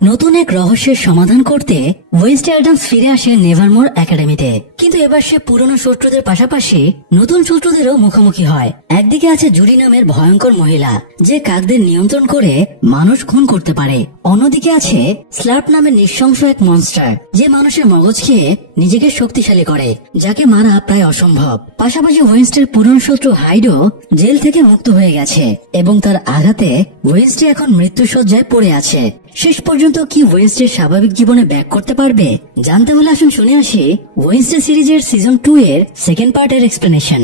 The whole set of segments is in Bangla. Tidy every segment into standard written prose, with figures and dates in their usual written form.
নতুন এক রহস্যের সমাধান করতে ওয়েনসডে অ্যাডামস ফিরে আসে নেভারমোর একাডেমিতে। কিন্তু এবার সে পুরনো শত্রুদের পাশাপাশি নতুন শত্রুদেরও মুখোমুখি হয়। একদিকে আছে জুডি নামের ভয়ঙ্কর মহিলা, যে কাকদের নিয়ন্ত্রণ করে মানুষ খুন করতে পারে। অন্যদিকে আছে স্লার্প নামের নৃশংস এক মনস্টার, যে মানুষের মগজ খেয়ে নিজেকে শক্তিশালী করে, যাকে মারা প্রায় অসম্ভব। পাশাপাশি ওয়েনসডের পুরনো শত্রু হাইডো জেল থেকে মুক্ত হয়ে গেছে এবং তার আঘাতে ওয়েনসডে এখন মৃত্যুশয্যায় পড়ে আছে। শেষ পর্যন্ত কি ওয়েনসডে স্বাভাবিক জীবনে ব্যাক করতে পারবে? জানতে হলে আসুন শুনে আসি ওয়েনসডে সিরিজের সিজন 2 এর সেকেন্ড পার্টের এক্সপ্লেনেশন।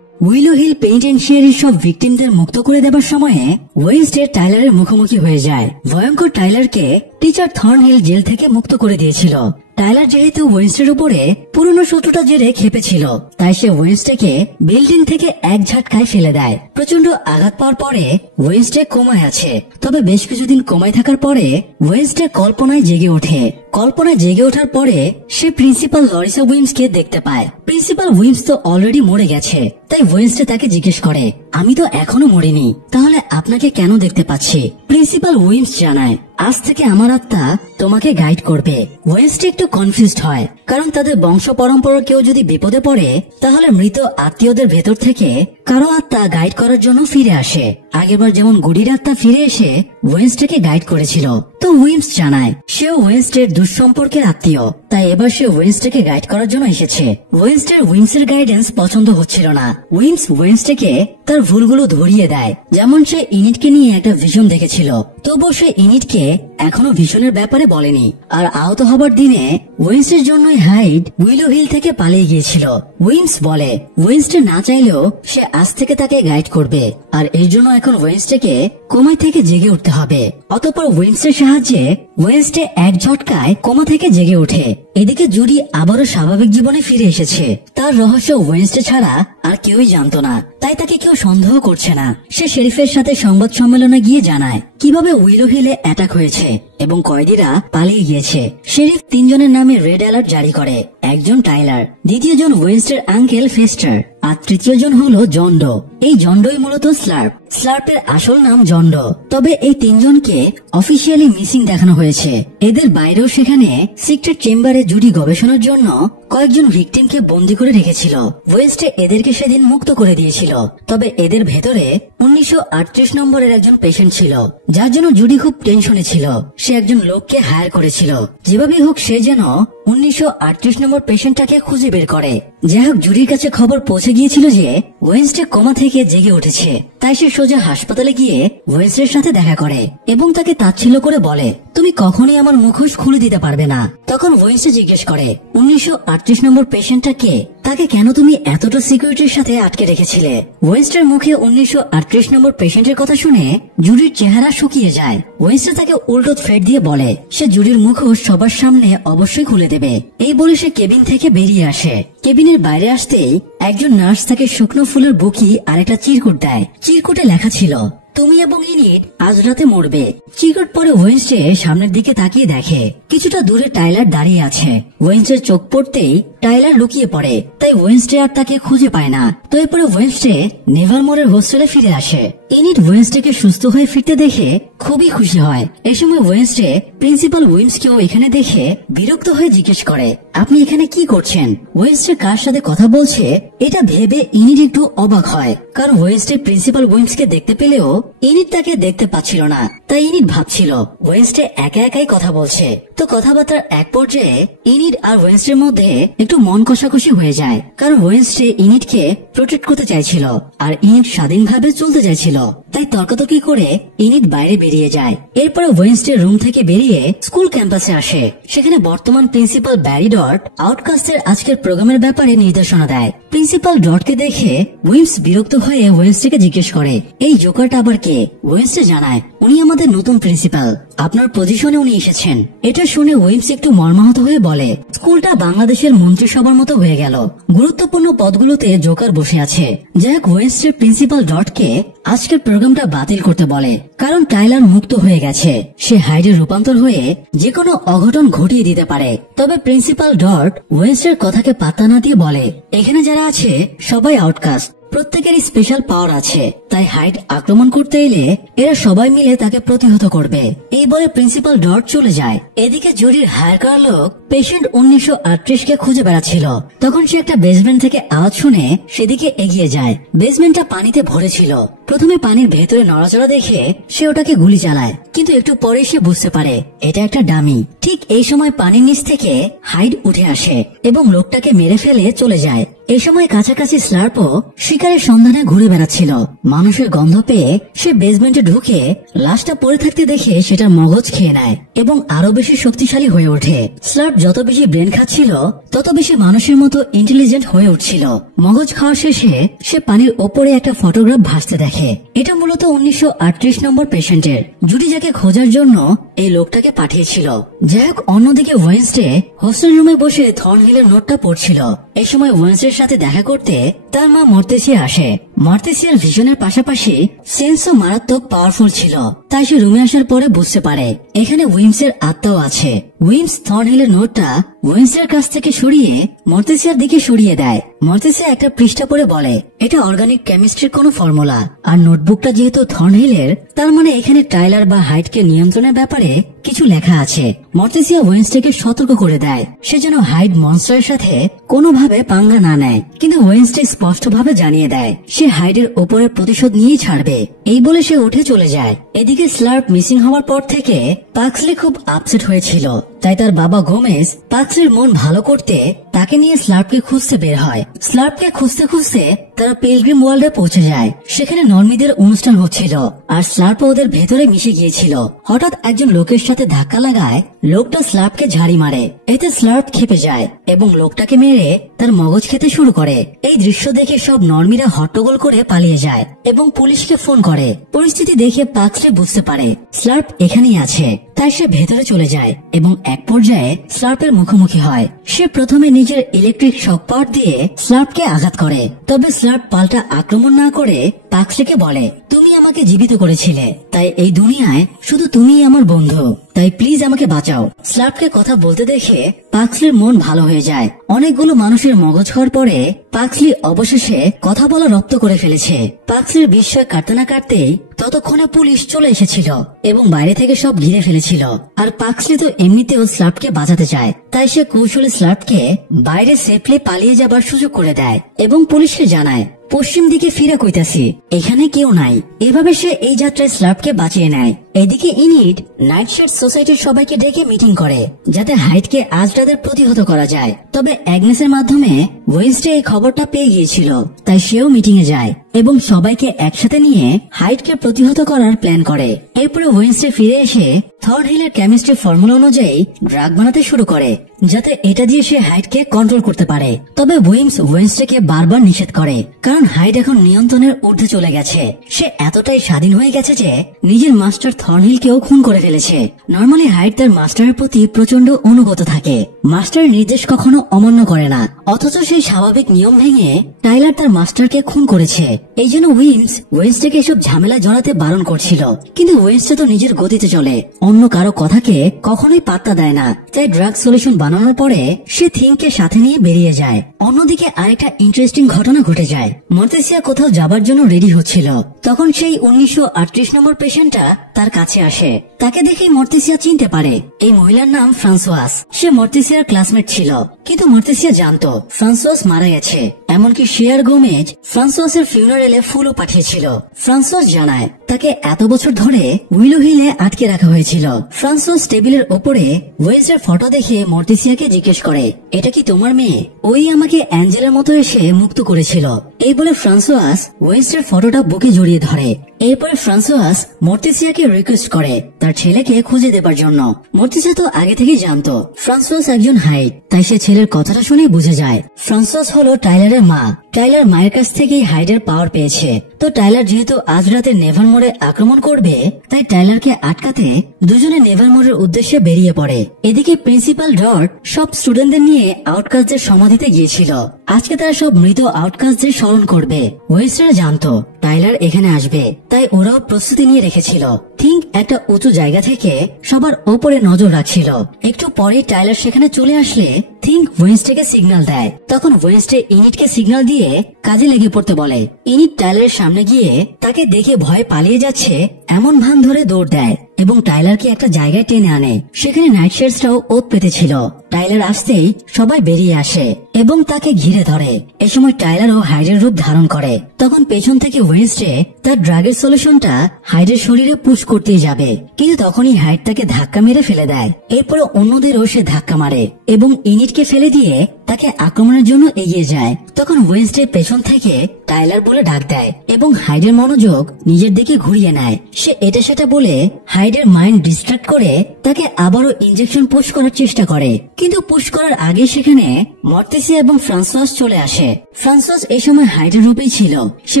উইলো হিল পেনিটেনশিয়ারির সব ভিকটিমদের মুক্ত করে দেবার সময়ে ওয়েনসডে টাইলারের মুখোমুখি হয়ে যায়। ভয়ঙ্কর টাইলারকে টিচার থর্নহিল জেল থেকে মুক্ত করে দিয়েছিল। টাইলার যেহেতু ওয়েনসডের উপরে পুরনো শত্রুটা জেরে খেপেছিল, তাই সে ওয়েনসডেকে বিল্ডিং থেকে এক ঝাটকায় ফেলে দেয়। প্রচন্ড আঘাত পাওয়ার পরে ওয়েনসডে কোমায় আছে। তবে বেশ কিছুদিন কোমায় থাকার পরে ওয়েনসডে কল্পনায় জেগে ওঠে। কল্পনায় জেগে ওঠার পরে সে প্রিন্সিপাল লরিসা উইমসকে দেখতে পায়। প্রিন্সিপাল উইমস তো অলরেডি মরে গেছে, তাই ওয়েনসডে তাকে জিজ্ঞেস করে, আমি তো এখনো মরিনি, তাহলে আপনাকে কেন দেখতে পাচ্ছি? প্রিন্সিপাল উইমস জানায়, আজ থেকে আমার আত্মা তোমাকে গাইড করবে। ওয়েনসডে একটু কনফিউজড হয়, কারণ তাদের বংশ পরম্পরা কেউ যদি বিপদে পড়ে, তাহলে মৃত আত্মীয়দের ভেতর থেকে কারো আত্মা গাইড করার জন্য ফিরে আসে। আগেরবার যেমন গুডির আত্মা ফিরে এসে ওয়েনসডেকে গাইড করেছিল। তো উইমস জানায় সেও ওয়েনসডের দুঃসম্পর্কের আত্মীয়, তাই এবার সে ওয়েনসডেকে গাইড করার জন্য এসেছে। ওয়েনসডের উইমসের গাইডেন্স পছন্দ হচ্ছিল না। উইমস ওয়েনসডেকে তার ভুলগুলো ধরিয়ে দেয়, যেমন সে ইনিটকে নিয়ে একটা ভিশন দেখেছিল, তবুও সে ইনিটকে এখনো ভিশনের ব্যাপারে বলেনি। আর আহত হবার দিনে ওয়েনসডের জন্যই হাইড উইলো হিল থেকে পালিয়ে গিয়েছিল। উইমস বলে ওয়েনসডে না চাইলেও সে আজ থেকে তাকে গাইড করবে, আর এর জন্য এখন ওয়েনসডেকে কোমায় থেকে জেগে উঠতে হবে। অতঃপর উইমসের সাহায্যে ওয়েনসডে এক ঝটকায় কোমা থেকে জেগে ওঠে। এদিকে জুডি আবারও স্বাভাবিক জীবনে ফিরে এসেছে। তার রহস্য ওয়েনসডে ছাড়া আর কেউই জানতো না, তাই তাকে কেউ সন্দেহ করছে না। সে শেরিফের সাথে সংবাদ সম্মেলনে গিয়ে জানায় কিভাবে উইলো হিলে অ্যাটাক হয়েছে এবং কয়েদিরা পালিয়ে গিয়েছে। শেরিফ 3 জনের নামে রেড অ্যালার্ট জারি করে। একজন টাইলার, দ্বিতীয় জন ওয়েনসডের আঙ্কেল ফেস্টার, আর তৃতীয় জন হলো জন্ড। এই জন্ডই মূলত স্লার্প। স্লার্পের আসল নাম জন্ড, তবে এই 3 জনকে অফিসিয়ালি মিসিং দেখানো হয়েছে। এদের বাইরেও সেখানে সিক্রেট চেম্বারে জুডি গবেষণার জন্য কয়েকজন ভিকটিমকে বন্দী করে রেখেছিল। ওয়েনসডে এদেরকে সেদিন মুক্ত করে দিয়েছিল। তবে এদের ভেতরে 1938 নম্বরের একজন পেশেন্ট ছিল, যার জন্য জুডি খুব টেনশনে ছিল। সে একজন লোককে হায়ার করেছিল, যেভাবেই হোক সে যেন 1938 নম্বর পেশেন্টটাকে খুঁজে বের করে। যাই হোক, জুডির কাছে খবর পৌঁছে গিয়েছিল যে ওয়েনসডে কোমা থেকে জেগে উঠেছে, তাই সে সোজা হাসপাতালে গিয়ে ওয়েনসডের সাথে দেখা করে এবং তাকে তাচ্ছিল্য করে বলে, তুমি কখনই আমার মুখোশ খুলে দিতে পারবে না। তখন ওয়েনসডে জিজ্ঞেস করে 1938 নম্বর পেশেন্টটা কে, তাকে কেন তুমি এতটা সিকিউরিটির সাথে আটকে রেখেছিলে? ওয়েনসডের মুখে 1938 নম্বর পেশেন্টের কথা শুনে জুডির চেহারা শুকিয়ে যায়। ওয়েনসডে তাকে উল্টো থ্রেট দিয়ে বলে সে জুডির মুখোশ সবার সামনে অবশ্যই খুলে দেবে। এই বলে সে কেবিন থেকে বেরিয়ে আসে। কেবিনের বাইরে আসতেই একজন নার্স তাকে শুকনো ফুলের বুকি আর একটা চিরকুট দেয়। চিরকুটে লেখা ছিল, তুমি এবং ইনিট আজ রাতে মরবে। চিরকুট পরে ওয়েনসডে সামনের দিকে তাকিয়ে দেখে কিছুটা দূরে টাইলার দাঁড়িয়ে আছে। ওয়েনসডের চোখ পড়তেই টাইলার লুকিয়ে পড়ে, তাই ওয়েনসডে আর তাকে খুঁজে পায় না। তো এরপরে ওয়েনসডে নেভারমোরের হোস্টেলে ফিরে আসে। ইনিট ওয়েনসডেকে সুস্থ হয়ে ফিরতে দেখে খুবই খুশি হয়। এই সময় ওয়েনসডে প্রিন্সিপাল উইমসকেও এখানে দেখে বিরক্ত হয়ে জিজ্ঞেস করে, আপনি এখানে কি করছেন? ওয়েনসডে কার সাথে কথা বলছে এটা ভেবে ইনিট একটু অবাক হয়, কারণ ওয়েনসডে প্রিন্সিপাল উইমসকে দেখতে পেলেও ইনিট তাকে দেখতে পাচ্ছিল না। তাই ইনিট ভাবছিল ওয়েনসডে একা একাই কথা বলছে। তো কথাবার্তার এক পর্যায়ে ইনিট আর ওয়েনসডের মধ্যে একটু মন কষাকষি হয়ে যায়, কারণ ওয়েনসডে ইনিটকে প্রোটেক্ট করতে চাইছিল আর ইনিট স্বাধীনভাবে চলতে চাইছিল। তাই তর্কাতর্কি করে ইনিট বাইরে বেরিয়ে যায়। এরপরে ওয়েনসডে রুম থেকে বেরিয়ে স্কুল ক্যাম্পাসে আসে। সেখানে বর্তমান প্রিন্সিপাল ব্যারি ডট আউটকাস্টের আজকের প্রোগ্রামের ব্যাপারে নির্দেশনা দেয়। প্রিন্সিপাল ডটকে দেখে উইমস বিরক্ত হয়ে ওয়েনসডেকে জিজ্ঞেস করে, এই জোকারটা আবার কে? ওয়েনসডে জানায়, উনি আমাদের নতুন প্রিন্সিপাল, আপনার পজিশনে উনি এসেছেন। এটা শুনে উইমস একটু মর্মাহত হয়ে বলে, স্কুলটা বাংলাদেশের মন্ত্রিসভার মতো হয়ে গেল, গুরুত্বপূর্ণ পদগুলোতে জোকার বসে আছে। যাই হোক, ওয়েনসডে প্রিন্সিপাল ডটকে আজকের প্রোগ্রামটা বাতিল করতে বলে, কারণ টাইলার মুক্ত হয়ে গেছে। সে হাইডের রূপান্তর হয়ে যে কোনো অঘটন ঘটিয়ে দিতে পারে। তবে প্রিন্সিপাল ডট ওয়েনসডের কথাকে পাত্তা না দিয়ে বলে, এখানে যারা আছে সবাই আউটকাস্ট, প্রত্যেকেরই স্পেশাল পাওয়ার আছে, তাই হাইড আক্রমণ করতে এলে এরা সবাই মিলে তাকে প্রতিহত করবে। এই বলে প্রিন্সিপাল ডট চলে যায়। এদিকে জুডির হায়ার করা লোক পেশেন্ট 1938 খুঁজে বেড়াচ্ছিল। তখন সে একটা বেসমেন্ট থেকে আওয়াজ শুনে সেদিকে এগিয়ে যায়। বেসমেন্টটা পানিতে ভরে ছিল। প্রথমে পানির ভেতরে নড়াচড়া দেখে সে ওটাকে গুলি চালায়, কিন্তু একটু পরে সে বুঝতে পারে এটা একটা ডামি। ঠিক এই সময় পানির নিচ থেকে হাইড উঠে আসে এবং লোকটাকে মেরে ফেলে চলে যায়। এই সময় কাছাকাছি স্লার্পও শিকারের সন্ধানে ঘুরে বেড়াচ্ছিল। মানুষের গন্ধ পেয়ে সে বেসমেন্টে ঢুকে লাশটা পড়ে থাকতে দেখে সেটার মগজ খেয়ে নেয় এবং আরো বেশি শক্তিশালী হয়ে ওঠে। স্লার্প যত বেশি ব্রেন খাচ্ছিল তত বেশি মানুষের মতো ইন্টেলিজেন্ট হয়ে উঠছিল। মগজ খাওয়া শেষে সে পানির ওপরে একটা ফটোগ্রাফ ভাসতে দেখে। এটা মূলত 1938 নম্বর পেশেন্টের। জুডি যাকে খোঁজার জন্য এই লোকটাকে পাঠিয়েছিল। যাই হোক, অন্যদিকে ওয়েন্সডে হোস্টেল রুমে বসে থর্নহিলের নোটটা পড়ছিল। এই সময় ওয়েন্সডের সাথে দেখা করতে তার মা মর্তেসিয়া আসে। মর্তেসিয়ার ভিশনের পাশাপাশি সেন্সও মারাত্মক পাওয়ারফুল ছিল, তাই সে রুমে আসার পরে বুঝতে পারে এখানে উইমসের আত্মাও আছে। উইমস থর্নহিলের নোটটা ওয়েন্সডের কাছ থেকে সরিয়ে মর্তেসিয়ার দিকে সরিয়ে দেয়। মর্তেসিয়া একটা পৃষ্ঠা পড়ে বলে এটা অর্গানিক কেমিস্ট্রির কোনো ফর্মুলা। আর নোটবুকটা যেহেতু থর্নহিলের, তার মানে এখানে টাইলার বা হাইডকে নিয়ন্ত্রণের ব্যাপারে কিছু লেখা আছে। মর্তেসিয়া ওয়েন্সডেকে সতর্ক করে দেয় সে যেন হাইড মনস্টারের সাথে কোনোভাবে পাঙ্গা না নেয়, কিন্তু ওয়েন্সডে স্পষ্টভাবে জানিয়ে দেয় সে হাইডের ওপরে প্রতিশোধ নিয়েই ছাড়বে। এই বলে সে উঠে চলে যায়। এদিকে স্লার্প মিসিং হওয়ার পর থেকে পাক্সলি খুব আপসেট হয়েছিল, তাই তার বাবা গোমেজ পাক্সলির মন ভালো করতে তাকে নিয়ে স্লার্পকে খুঁজতে বের হয়। স্লার্পকে খুঁজতে খুঁজতে তারা পিলগ্রিম ওয়ার্ল্ডে পৌঁছে যায়। সেখানে নর্মিদের অনুষ্ঠান হচ্ছিল আর স্লার্প ওদের ভেতরে মিশে গিয়েছিল। হঠাৎ একজন লোকের সাথে ধাক্কা লাগায় লোকটা স্লার্পকে ঝাড়ি মারে। এতে স্লার্প খেপে যায় এবং লোকটাকে মেরে তার মগজ খেতে শুরু করে। এই দৃশ্য দেখে সব নর্মিরা হট্টগোল করে পালিয়ে যায় এবং পুলিশকে ফোন করে। পরিস্থিতি দেখে পাক্সলি বুঝতে পারে স্লার্প এখানেই আছে, তাই সে ভেতরে চলে যায় এবং এক পর্যায়ে স্লার্পের মুখোমুখি হয়। সে প্রথমে নিজের ইলেকট্রিক শক পাওয়ার দিয়ে স্লার্পকে আঘাত করে, তবে স্লার্প পাল্টা আক্রমণ না করে পাক্সলিকে বলে তুমি আমাকে জীবিত করেছিলে, তাই এই দুনিয়ায় শুধু তুমিই আমার বন্ধু, তাই প্লিজ আমাকে বাঁচাও। স্লার্পকে কথা বলতে দেখে পাক্সলির মন ভালো হয়ে যায়। অনেকগুলো মানুষের মগজ খাওয়ার পরে পাক্সলি অবশেষে কথা বলা রপ্ত করে ফেলেছে। পাক্সলির বিস্ময় কাটতে না কাটতেই ততক্ষণে পুলিশ চলে এসেছিল এবং বাইরে থেকে সব ঘিরে ফেলেছিল। আর পাক্সলি তো এমনিতেও স্লার্পকে বাঁচাতে চায়, তাই সে কৌশলে স্লার্পকে বাইরে সেফলি পালিয়ে যাবার সুযোগ করে দেয় এবং পুলিশকে জানায় পশ্চিম দিকে ফিরে কইতাছি, এখানে কেউ নাই। এভাবে সে এই যাত্রায় স্লার্পকে বাঁচিয়ে নেয়। এদিকে ইনিড নাইটশেড সোসাইটির সবাইকে ডেকে মিটিং করে যাতে হাইডকে আজ রাতের প্রতিহত করা যায়। তবে অ্যাগনেসের মাধ্যমে ওয়েন্সডে এই খবরটা পেয়ে গিয়েছিল, তাই সেও মিটিং এ যায় এবং সবাইকে একসাথে নিয়ে হাইডকে প্রতিহত করার প্ল্যান করে। এরপরে ওয়েন্সডে ফিরে এসে থর্নহিলের কেমিস্ট্রি ফর্মুলা অনুযায়ী ড্রাগ বানাতে শুরু করে যাতে এটা দিয়ে সে হাইডকে কন্ট্রোল করতে পারে। তবে উইমস ওয়েন্সডেকে বারবার নিষেধ করে, কারণ হাইড এখন নিয়ন্ত্রণের ঊর্ধ্বে চলে গেছে। সে এতটাই স্বাধীন হয়ে গেছে যে নিজের মাস্টার থর্নহিলকেও খুন করে ফেলেছে। নর্মালি হাইড তার মাস্টারের প্রতি প্রচন্ড অনুগত থাকে, মাস্টারের নির্দেশ কখনো অমান্য করে না, অথচ সেই স্বাভাবিক নিয়ম ভেঙে টাইলার তার মাস্টারকে খুন করেছে। এই জন্য উইমস ওয়েন্সডেকে এসব ঝামেলা জড়াতে বারণ করছিল, কিন্তু ওয়েন্সডে তো নিজের গতিতে চলে, অন্য কারো কথাকে কখনোই পাত্তা দেয় না। তাই ড্রাগ সলিউশন বানানোর পরে সে থিংকে সাথে নিয়ে বেরিয়ে যায়। অন্যদিকে আরেকটা ইন্টারেস্টিং ঘটনা ঘটে যায়। মর্তেসিয়া কোথাও যাবার জন্য রেডি হচ্ছিল, তখন সেই 1938 নম্বর পেশেন্টটা তার কাছে আসে। তাকে দেখেই মর্তেসিয়া চিনতে পারে এই মহিলার নাম ফ্রান্সোয়াস। সে মর্তেসিয়ার ক্লাসমেট ছিল, কিন্তু মর্তেসিয়া জানতো ফ্রান্সোয়াস মারা গেছে। এমনকি শেয়ার গোমেজ ফ্রান্সোয়াসের ফিউনারেলে ফুলও পাঠিয়েছিল। ফ্রান্সোয়াস জানায় তাকে এত বছর ধরে উইলো হিলে আটকে রাখা হয়েছিল। ফ্রান্সোয়াস টেবিলের ওপরে ওয়েন্সডের ফটো দেখে মর্তেসিয়াকে জিজ্ঞেস করে এটা কি তোমার মেয়ে? ওই আমাকে অ্যাঞ্জেলার মতো এসে মুক্ত করেছিল। এই বলে ফ্রান্সোয়াস ওয়েন্সডের ফটোটা বুকে জড়িয়ে ধরে। এরপরে ফ্রান্সোয়াস মর্তেসিয়াকে রিকোয়েস্ট করে তার ছেলেকে খুঁজে দেবার জন্য। মর্তেসিয়া তো আগে থেকেই জানতো ফ্রান্সোয়াস একজন হাইড, তাই সে ছেলের কথাটা শুনে বুঝে যায় ফ্রান্সোয়াস হলো টাইলারের মা। টাইলার মায়ের কাছ থেকেই হাইডের পাওয়ার পেয়েছে। তো টাইলার যেহেতু আজ রাতে নেভার মোড়ে আক্রমণ করবে, তাই টাইলারকে আটকাতে দুজনে নেভার মোড়ের উদ্দেশ্যে বেরিয়ে পড়ে। এদিকে প্রিন্সিপাল ডট সব স্টুডেন্টদের নিয়ে আউটকাস্টদের সমাধিতে গিয়েছিল। আজকে তারা সব মৃত আউটকাস্টদের স্মরণ করবে। ওয়েস্টার জানতো টাইলার এখানে আসবে, তাই ওরাও প্রস্তুতি নিয়ে রেখেছিল। থিঙ্ক একটা উঁচু জায়গা থেকে সবার ওপরে নজর রাখছিল। একটু পরে টাইলার সেখানে চলে আসলে থিঙ্ক ওয়েনসডেকে সিগন্যাল দেয়। তখন ওয়েনসডে ইনিটকে সিগন্যাল দিয়ে কাজে লেগে পড়তে বলে। ইনিট টাইলারের সামনে গিয়ে তাকে দেখে ভয়ে পালিয়ে যাচ্ছে এমন ভান ধরে দৌড় দেয় এবং টাইলারকে একটা জায়গায় টেনে আনে। সেখানে নাইটশেডসটাও ওত পেতেছিল। টাইলার আসতেই সবাই বেরিয়ে আসে এবং তাকে ঘিরে ধরে। এ সময় টাইলারও হাইডের রূপ ধারণ করে। তখন পেছন থেকে ওয়েনসডে তার ড্রাগের সলিউশনটা হাইডের শরীরে পুশ করতেই যাবে, কিন্তু তখনই হাইড তাকে ধাক্কা মেরে ফেলে দেয়। এরপরে অন্যদেরও সে ধাক্কা মারে এবং ইনিটকে ফেলে দিয়ে তাকে আক্রমণের জন্য এগিয়ে যায়। তখন ওয়েনসডে পেছন থেকে টাইলার বলে ডাক দেয় এবং হাইডের মনোযোগ নিজের দিকে ঘুরিয়ে নেয়। সে এটা সেটা বলে হাইডের মাইন্ড ডিস্ট্রাক্ট করে তাকে আবারও ইনজেকশন পুশ করার চেষ্টা করে, কিন্তু পুশ করার আগে সেখানে মর্তেসিয়া এবং ফ্রান্সোয়াস চলে আসে। ফ্রান্সোয়াস এই সময় হাইডের রূপেই ছিল। সে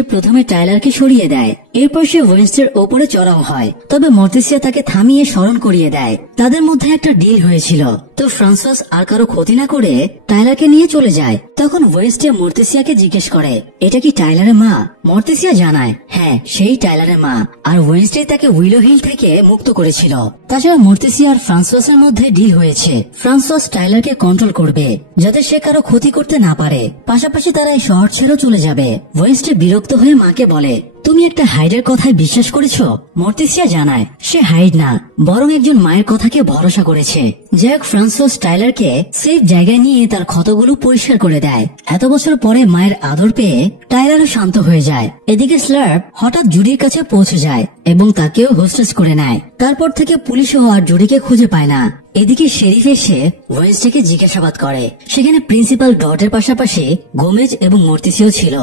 প্রথমে টাইলারকে সরিয়ে দেয়, এরপর সে ওয়েনসডের ওপরে চড়াও হয়। তবে মর্তেসিয়া তাকে থামিয়ে স্মরণ করিয়ে দেয় তাদের মধ্যে একটা ডিল হয়েছিল। তো ফ্রান্সোয়াস আর কারো ক্ষতি না করে টাইলারকে নিয়ে চলে যায়। তখন ওয়েনসডে মর্তেসিয়াকে জিজ্ঞেস করে, এটা কি টাইলারের মা? মর্তেসিয়া জানায়, হ্যাঁ, সেই টাইলারের মা, আর ওয়েনসডে তাকে উইলো হিল থেকে মুক্ত করেছিল। তাছাড়া মর্তেসিয়া আর ফ্রান্সোয়াসের মধ্যে ডিল হয়েছে, ফ্রান্সোয়াস টাইলারকে কন্ট্রোল করবে যাতে সে কারো ক্ষতি করতে না পারে। পাশাপাশি তারা এই শহর ছেড়েও চলে যাবে। ওয়েনসডে বিরক্ত হয়ে মাকে বলে, তুমি একটা হাইডের কথায় বিশ্বাস করেছ? মর্তেসিয়া জানায় সে হাইড না, বরং একজন মায়ের কথাকে ভরসা করেছে। যাই হোক, ফ্রান্সোয়াস টাইলারকে সেফ জায়গায় নিয়ে তার ক্ষতগুলো পরিষ্কার করে দেয়। এত বছর পরে মায়ের আদর পেয়ে টাইলারও শান্ত হয়ে যায়। এদিকে স্লার্প হঠাৎ জুডির কাছে পৌঁছে যায় এবং তাকেও হোস্টেস করে নেয়। তারপর থেকে পুলিশও আর জুডিকে খুঁজে পায় না। এদিকে শেরিফ এসে ওয়েনসডেকে জিজ্ঞাসাবাদ করে। সেখানে প্রিন্সিপাল ডটের পাশাপাশি গোমেজ এবং মর্তেসিয়াও ছিল।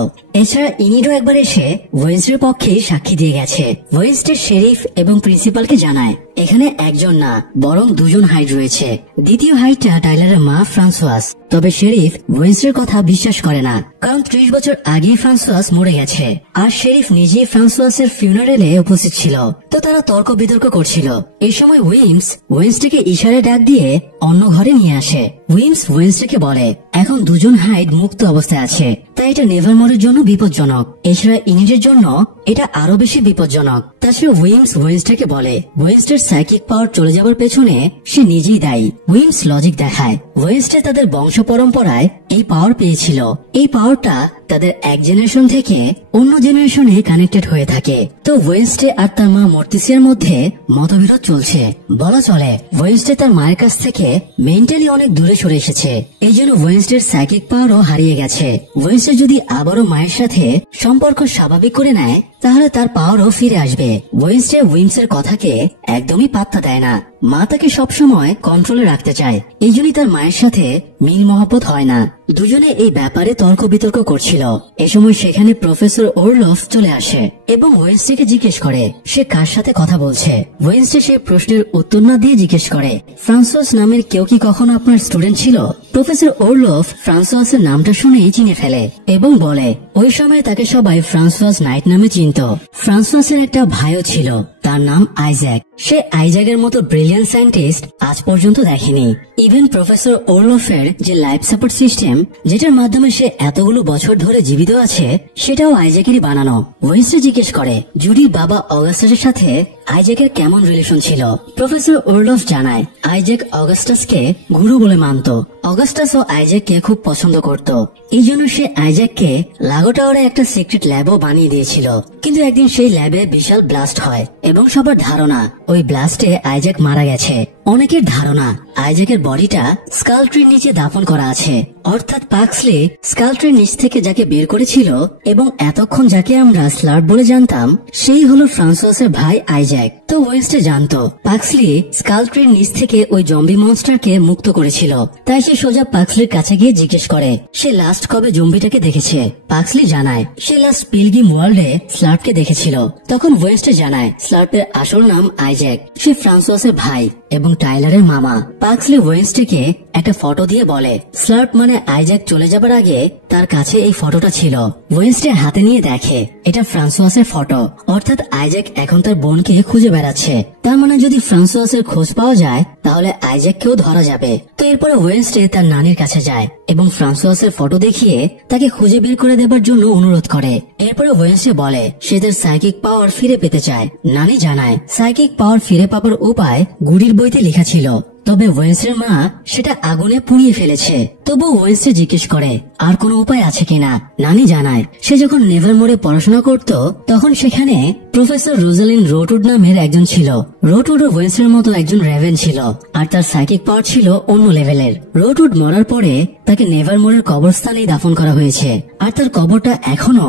এছাড়া ইনিডও একবার এসে ওয়েনসডের পক্ষে সাক্ষী দিয়ে গেছে। ওয়েনসডে শেরিফ এবং প্রিন্সিপালকে জানায় এখানে একজন না, বরং দুজন হাইড রয়েছে। দ্বিতীয় হাইডটা টাইলারের মা ফ্রান্সোয়াস। তবে শেরিফ ওয়েনসডের কথা বিশ্বাস করে না, কারণ 30 বছর আগেই ফ্রান্সোয়াস মরে গেছে আর শেরিফ নিজেই ফ্রান্সোয়াসের ফিউনারেলে উপস্থিত ছিল। তো তারা তর্ক বিতর্ক করছিল। এই সময় উইমস ওয়েনসডেকে ইশারায় ডাক দিয়ে অন্য ঘরে নিয়ে আসে। উইমস ওয়েনসডেকে বলে এখন দুজন হাইড মুক্ত অবস্থায় আছে, তাই এটা নেভারমোরের জন্য বিপজ্জনক। এছাড়া ইনিটের জন্য এটা আরো বেশি বিপজ্জনক। তাছাড়া উইমস ওয়েনসডেকে বলে ওয়েনসডের সাইকিক পাওয়ার চলে যাবার পেছনে সে নিজেই দায়ী। উইমস লজিক দেখায় ওয়েনসডে তাদের বংশ পরম্পরায় এই পাওয়ার পেয়েছিল। এই পাওয়ারটা তাদের এক জেনারেশন থেকে অন্য জেনারেশনে কানেক্টেড হয়ে থাকে। তো ওয়েনসডে আর তার মা মর্তেসিয়ার মধ্যে মতবিরোধ চলছে। বলা চলে ওয়েনসডে তার মায়ের কাছ থেকে মেন্টালি অনেক দূরে সরে এসেছে, এই জন্য ওয়েনসডের সাইকিক পাওয়ারও হারিয়ে গেছে। ওয়েনসডে যদি আবারও মায়ের সাথে সম্পর্ক স্বাভাবিক করে নেয় তাহলে তার পাওয়ারও ফিরে আসবে। ওয়েনসডে উইমসের কথাকে একদমই পাত্তা দেয় না। মা তাকে সবসময় কন্ট্রোলে রাখতে চায়, এই জন্যই তার মায়ের সাথে মিল মহব্বত হয় না। দুজনে এই ব্যাপারে তর্ক বিতর্ক করছিল। এ সময় সেখানে প্রফেসর ওরলফ চলে আসে এবং ওয়েনসডেকে জিজ্ঞেস করে সে কার সাথে কথা বলছে। ওয়েনসডে সেই প্রশ্নের উত্তর না দিয়ে জিজ্ঞেস করে ফ্রান্সোয়াস নামের কেউ কি কখনো আপনার স্টুডেন্ট ছিল? প্রফেসর ওরলফ ফ্রান্সোয়াসের নামটা শুনেই চিনে ফেলে এবং বলে ওই সময় তাকে সবাই ফ্রান্সোয়াস নাইট নামে চিনত। ফ্রান্সোয়াসের একটা ভাইও ছিল, তার নাম আইজ্যাক। সে আইজ্যাকের মতো ব্রিলিয়ান্ট সায়েন্টিস্ট আজ পর্যন্ত দেখেনি। ইভেন প্রফেসর ওরলফের যে লাইফ সাপোর্ট সিস্টেম, যেটার মাধ্যমে সে এতগুলো বছর ধরে জীবিত আছে, সেটাও আইজ্যাকেরই বানানো। ওয়েনসডে জিজ্ঞেস করে জুডির বাবা অগাস্টাসের সাথে আইজ্যাকের কেমন রিলেশন ছিল। প্রফেসর ওরলফ জানায় আইজ্যাক অগাস্টাসকে গুরু বলে মানত। অগাস্টাস ও আইজ্যাককে খুব পছন্দ করত, এই জন্য সে আইজ্যাককে লাগো টাওয়ারে একটা সিক্রেট ল্যাবও বানিয়ে দিয়েছিল। কিন্তু একদিন সেই ল্যাবে বিশাল ব্লাস্ট হয় এবং সবার ধারণা ওই ব্লাস্টে আইজ্যাক মারা গেছে। অনেকের ধারণা আইজ্যাকের বডিটা স্কাল ট্রির নিচে দাফন করা আছে, অর্থাৎ পাক্সলি স্কাল ট্রির নিচ থেকে যাকে বের করেছিল এবং এতক্ষণ যাকে আমরা স্লার্প বলে জানতাম, সেই হলো ফ্রান্সোয়াসের ভাই আইজ্যাক। তো ওয়েনসডে জানতো পাক্সলি স্কাল ট্রির নিচ থেকে ওই জম্বি মনস্টারকে মুক্ত করেছিল। তাই সে সোজা পাক্সলির কাছে গিয়ে জিজ্ঞেস করে সে লাস্ট কবে জম্বিটাকে দেখেছে। পাক্সলি জানায় সে লাস্ট পিলগ্রিম ওয়ার্ল্ডে স্লার্পকে দেখেছিল। তখন ওয়েনসডে জানায় স্লার্পের আসল নাম আইজ্যাক, সে ফ্রান্সোয়াসের ভাই এবং টাইলারের মামা। পাক্সলি ওয়েনসডেকে একটা ফটো দিয়ে বলে স্লার্প মানে আইজ্যাক চলে যাবার আগে তার কাছে এই ফটোটা ছিল। ওয়েনসডে হাতে নিয়ে দেখে এটা ফ্রান্সোয়াসের ফটো, অর্থাৎ আইজ্যাক এখন তার বোনকে খুঁজে বেড়াচ্ছে। তার মানে যদি ফ্রান্সোয়াসের খোঁজ পাওয়া যায় তাহলে আইজ্যাককেও ধরা যাবে। তো এরপরে ওয়েনসডে তার নানির কাছে যায় এবং ফ্রান্সোয়াসের ফটো দেখিয়ে তাকে খুঁজে বের করে দেবার জন্য অনুরোধ করে। এরপরে ওয়েনসডে বলে সে তার সাইকিক পাওয়ার ফিরে পেতে চায়। নানি জানায় সাইকিক পাওয়ার ফিরে পাবার উপায় গুডির বইতে লেখা ছিল, তবে ওয়েনসডের মা সেটা আগুনে পুড়িয়ে ফেলেছে। তবু ওয়েনসডে জিজ্ঞেস করে আর কোনো উপায় আছে কিনা। নানি জানায় সে যখন নেভারমোরে পড়াশোনা করত তখন সেখানে প্রফেসর রোজালিন রোটউড নামের একজন ছিল। রোটউড ওয়েনসডের মতো একজন রেভেন ছিল, আর তার সাইকিক পাওয়ার ছিল অন্য লেভেলের। রোটউড মরার পরে তাকে নেভারমোরের কবরস্থানেই দাফন করা হয়েছে, আর তার কবরটা এখনো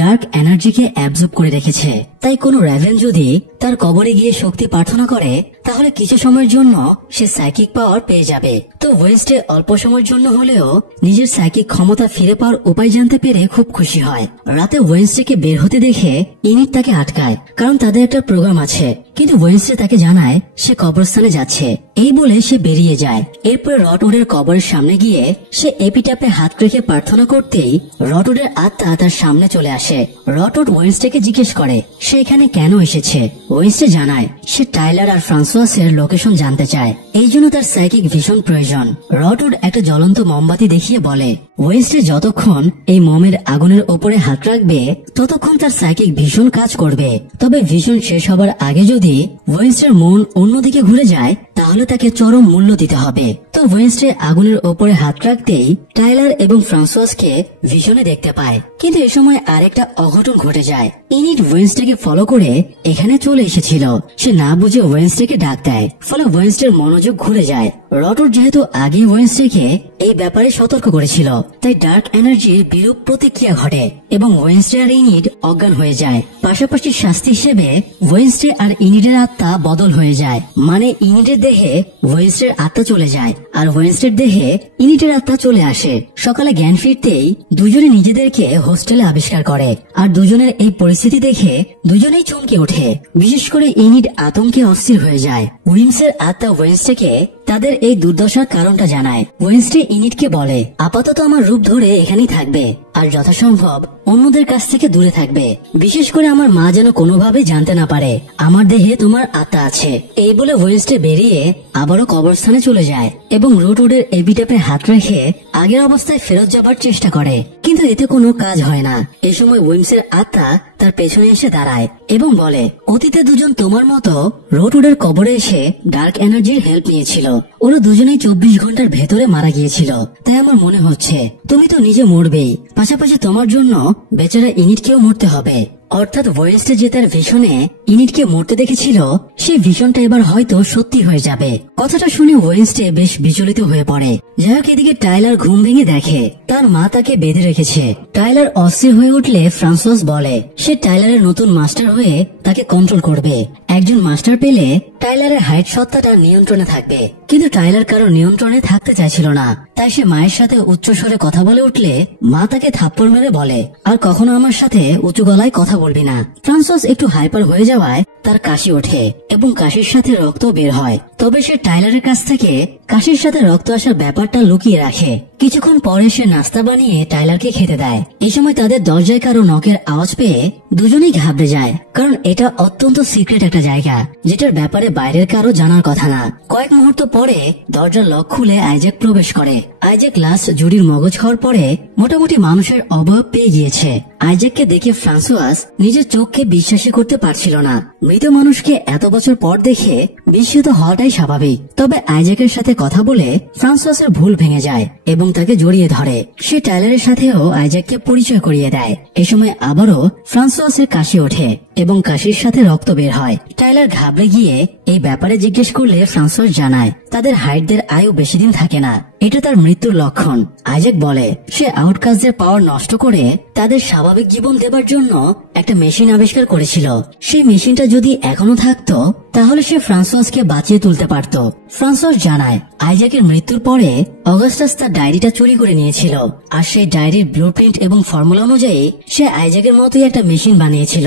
ডার্ক এনার্জিকে অ্যাবজর্ব করে রেখেছে। তাই কোনো রেভেন যদি তার কবরে গিয়ে শক্তি প্রার্থনা করে তাহলে কিছু সময়ের জন্য সে সাইকিক পাওয়ার পেয়ে যাবে। তো ওয়েনসডে অল্প সময়ের জন্য হলেও নিজের সাইকিক ক্ষমতা ফিরে পাওয়ার উপায় জানতে পেরে খুব খুশি হয়। রাতে ওয়েনসডেকে বের হতে দেখে ইনিট তাকে আটকায়, কারণ তাদের একটা প্রোগ্রাম আছে। কিন্তু ওয়েনসডে তাকে জানায় সে কবরস্থানে যাচ্ছে। এই বলে সে বেরিয়ে যায়। এরপরে রটউডের কবরের সামনে গিয়ে সে এপিটাপে হাত রেখে প্রার্থনা করতেই রটউডের আত্মা তার সামনে চলে আসে। রটউড ওয়েনসডেকে জিজ্ঞেস করে সে এখানে কেন এসেছে। ওয়েনসডে জানায় সে টাইলার আর ফ্রান্সোয়াসের লোকেশন জানতে চায়, এই জন্য তার সাইকিক ভীষণ প্রয়োজন। রটউড একটা জ্বলন্ত মোমবাতি দেখিয়ে বলে ওয়েনসডে যতক্ষণ এই মোমের আগুনের ওপরে হাত রাখবে ততক্ষণ তার সাইকিক ভীষণ কাজ করবে। তবে ভীষণ শেষ হবার আগে যদি ওয়েনসডের মন অন্যদিকে ঘুরে যায় তাহলে তাকে চরম মূল্য দিতে হবে। তো ওয়েনসডে আগুনের ওপরে হাত রাখতেই টাইলার এবং ফ্রান্সোয়াসকে ভীষণে দেখতে পায়। কিন্তু এ সময় আরেকটা অঘটন ঘটে যায়। ইনিট ওয়েনসডেকে ফলো করে এখানে চলে এসেছিল। সে না বুঝে ওয়েনসডেকে ডাক দেয়, ফলে ওয়েনসডের মনোযোগ ঘুরে যায়। রটউড যেহেতু আগে ওয়েনসডেকে এই ব্যাপারে সতর্ক করেছিল, তাই ডার্ক এনার্জির বিরূপ প্রতিক্রিয়া ঘটে এবং ওয়েনসডে আর ইনিট অজ্ঞান হয়ে যায়। পাশাপাশি শাস্তি হিসেবে ওয়েনসডে আর ইনিটের আত্মা বদল হয়ে যায়, মানে ইনিটের দেহে ওয়েনসডের আত্মা চলে যায় আর ওয়েনসডের দেহে ইনিটের আত্মা চলে আসে। সকালে জ্ঞান ফিরতেই দুজনে নিজেদেরকে হোস্টেলে আবিষ্কার করে, আর দুজনের এই পরিস্থিতি দেখে দুজনেই চমকে ওঠে। বিশেষ করে ইনিট আতঙ্কে অস্থির হয়ে যায়। উইমসের আত্মা ওয়েনসডেকে তাদের এই দুর্দশার কারণটা জানায়। ওয়েনসডে ইনিটকে বলে আপাতত আমার রূপ ধরে এখানেই থাকবে আর যথাসম্ভব অন্যদের কাছ থেকে দূরে থাকবে। বিশেষ করে আমার মা যেন কোনোভাবে জানতে না পারে আমার দেহে তোমার আত্মা আছে। এই বলে ওয়েনসডে বেরিয়ে আবারও কবরস্থানে চলে যায় এবং রটউডের এপিটাপে হাত রেখে আগের অবস্থায় ফেরত যাবার চেষ্টা করে, কিন্তু এতে কোনো কাজ হয় না। এ সময় উইমসের আত্মা তার পেছনে এসে দাঁড়ায় এবং বলে অতীতে দুজন তোমার মতো রটউডের কবরে এসে ডার্ক এনার্জির হেল্প নিয়েছিল। ওরা দুজনেই 24 ঘন্টার ভেতরে মারা গিয়েছিল। তাই আমার মনে হচ্ছে তুমি তো নিজে মরবেই, পাশাপাশি তোমার জন্য বেচারা ইনিটকেও মরতে হবে। অর্থাৎ ওয়েনসডে যে তার ভিশনে ইনিটকে মরতে দেখেছিল সেই ভিশনটা এবার হয়তো সত্যি হয়ে যাবে। কথাটা শুনে ওয়েনসডে বেশ বিচলিত হয়ে পড়ে। যাই হোক, এদিকে টাইলার ঘুম ভেঙে দেখে তার মা তাকে বেঁধে রেখেছে। টাইলার অস্থির হয়ে উঠলে ফ্রান্সোয়াস বলে সে টাইলারের নতুন মাস্টার হয়ে তাকে কন্ট্রোল করবে। একজন মাস্টার পেলে টাইলারের হাইট সত্তাটা নিয়ন্ত্রণে থাকবে, কিন্তু টাইলার কারো নিয়ন্ত্রণে থাকতে চাইছিল না। তাই সে মায়ের সাথে উচ্চ স্বরে কথা বলে উঠলে মা তাকে থাপ্পড় মেরে বলে আর কখনো আমার সাথে উঁচু গলায় কথা বলবি না। ফ্রান্সোয়াস একটু হাইপার হয়ে যাওয়ায় তার কাশি ওঠে এবং কাশির সাথে রক্ত বের হয়। তবে সে টাইলারের কাছ থেকে কাশির সাথে রক্ত আসার ব্যাপারটা লুকিয়ে রাখে। কিছুক্ষণ পরে সে নাস্তা বানিয়ে টাইলারকে খেতে দেয়। এই সময় তাদের দরজায় কারো নকের আওয়াজ পেয়ে দুজনেই ঘাবড়ে যায়, কারণ এটা অত্যন্ত সিক্রেট একটা জায়গা যেটার ব্যাপারে বাইরের কারো জানার কথা না। কয়েক মুহূর্ত পরে দরজার লক খুলে আইজ্যাক প্রবেশ করে। আইজ্যাক লাস্ট জুডির মগজ খাওয়ার পরে মোটামুটি মানুষের অভাব পেয়ে গিয়েছে। আইজ্যাককে দেখে ফ্রান্সোয়াস নিজের চোখকে বিশ্বাসই করতে পারছিল না। মৃত মানুষকে এত বছর পর দেখে বিস্মিত হওয়াটাই স্বাভাবিক। তবে আইজ্যাকের সাথে কথা বলে ফ্রান্সোয়াসের ভুল ভেঙে যায় এবং তাকে জড়িয়ে ধরে। সে টাইলারের সাথেও আইজ্যাককে পরিচয় করিয়ে দেয়। এ সময় আবারও ফ্রান্সোয়াসের কাশি ওঠে এবং কাশির সাথে রক্ত বের হয়। টাইলার ঘাবড়ে গিয়ে এই ব্যাপারে জিজ্ঞেস করলে ফ্রান্সোয়াস জানায় তাদের হাইটদের আয়ু বেশি দিন থাকে না, এটা তার মৃত্যুর লক্ষণ। আইজ্যাক বলে সে আউটকাস্টদের পাওয়ার নষ্ট করে তাদের স্বাভাবিক জীবন দেবার জন্য একটা মেশিন আবিষ্কার করেছিল। সেই মেশিনটা যদি এখনো থাকতো তাহলে সে ফ্রান্সোয়াসকে বাঁচিয়ে তুলতে পারত। ফ্রান্সোয়াস জানায় আইজ্যাকের মৃত্যুর পরে অগাস্টাস তার ডায়েরিটা চুরি করে নিয়েছিল, আর সেই ডায়েরির ব্লুপ্রিন্ট এবং ফর্মুলা অনুযায়ী সে আইজ্যাকের মতোই একটা মেশিন বানিয়েছিল।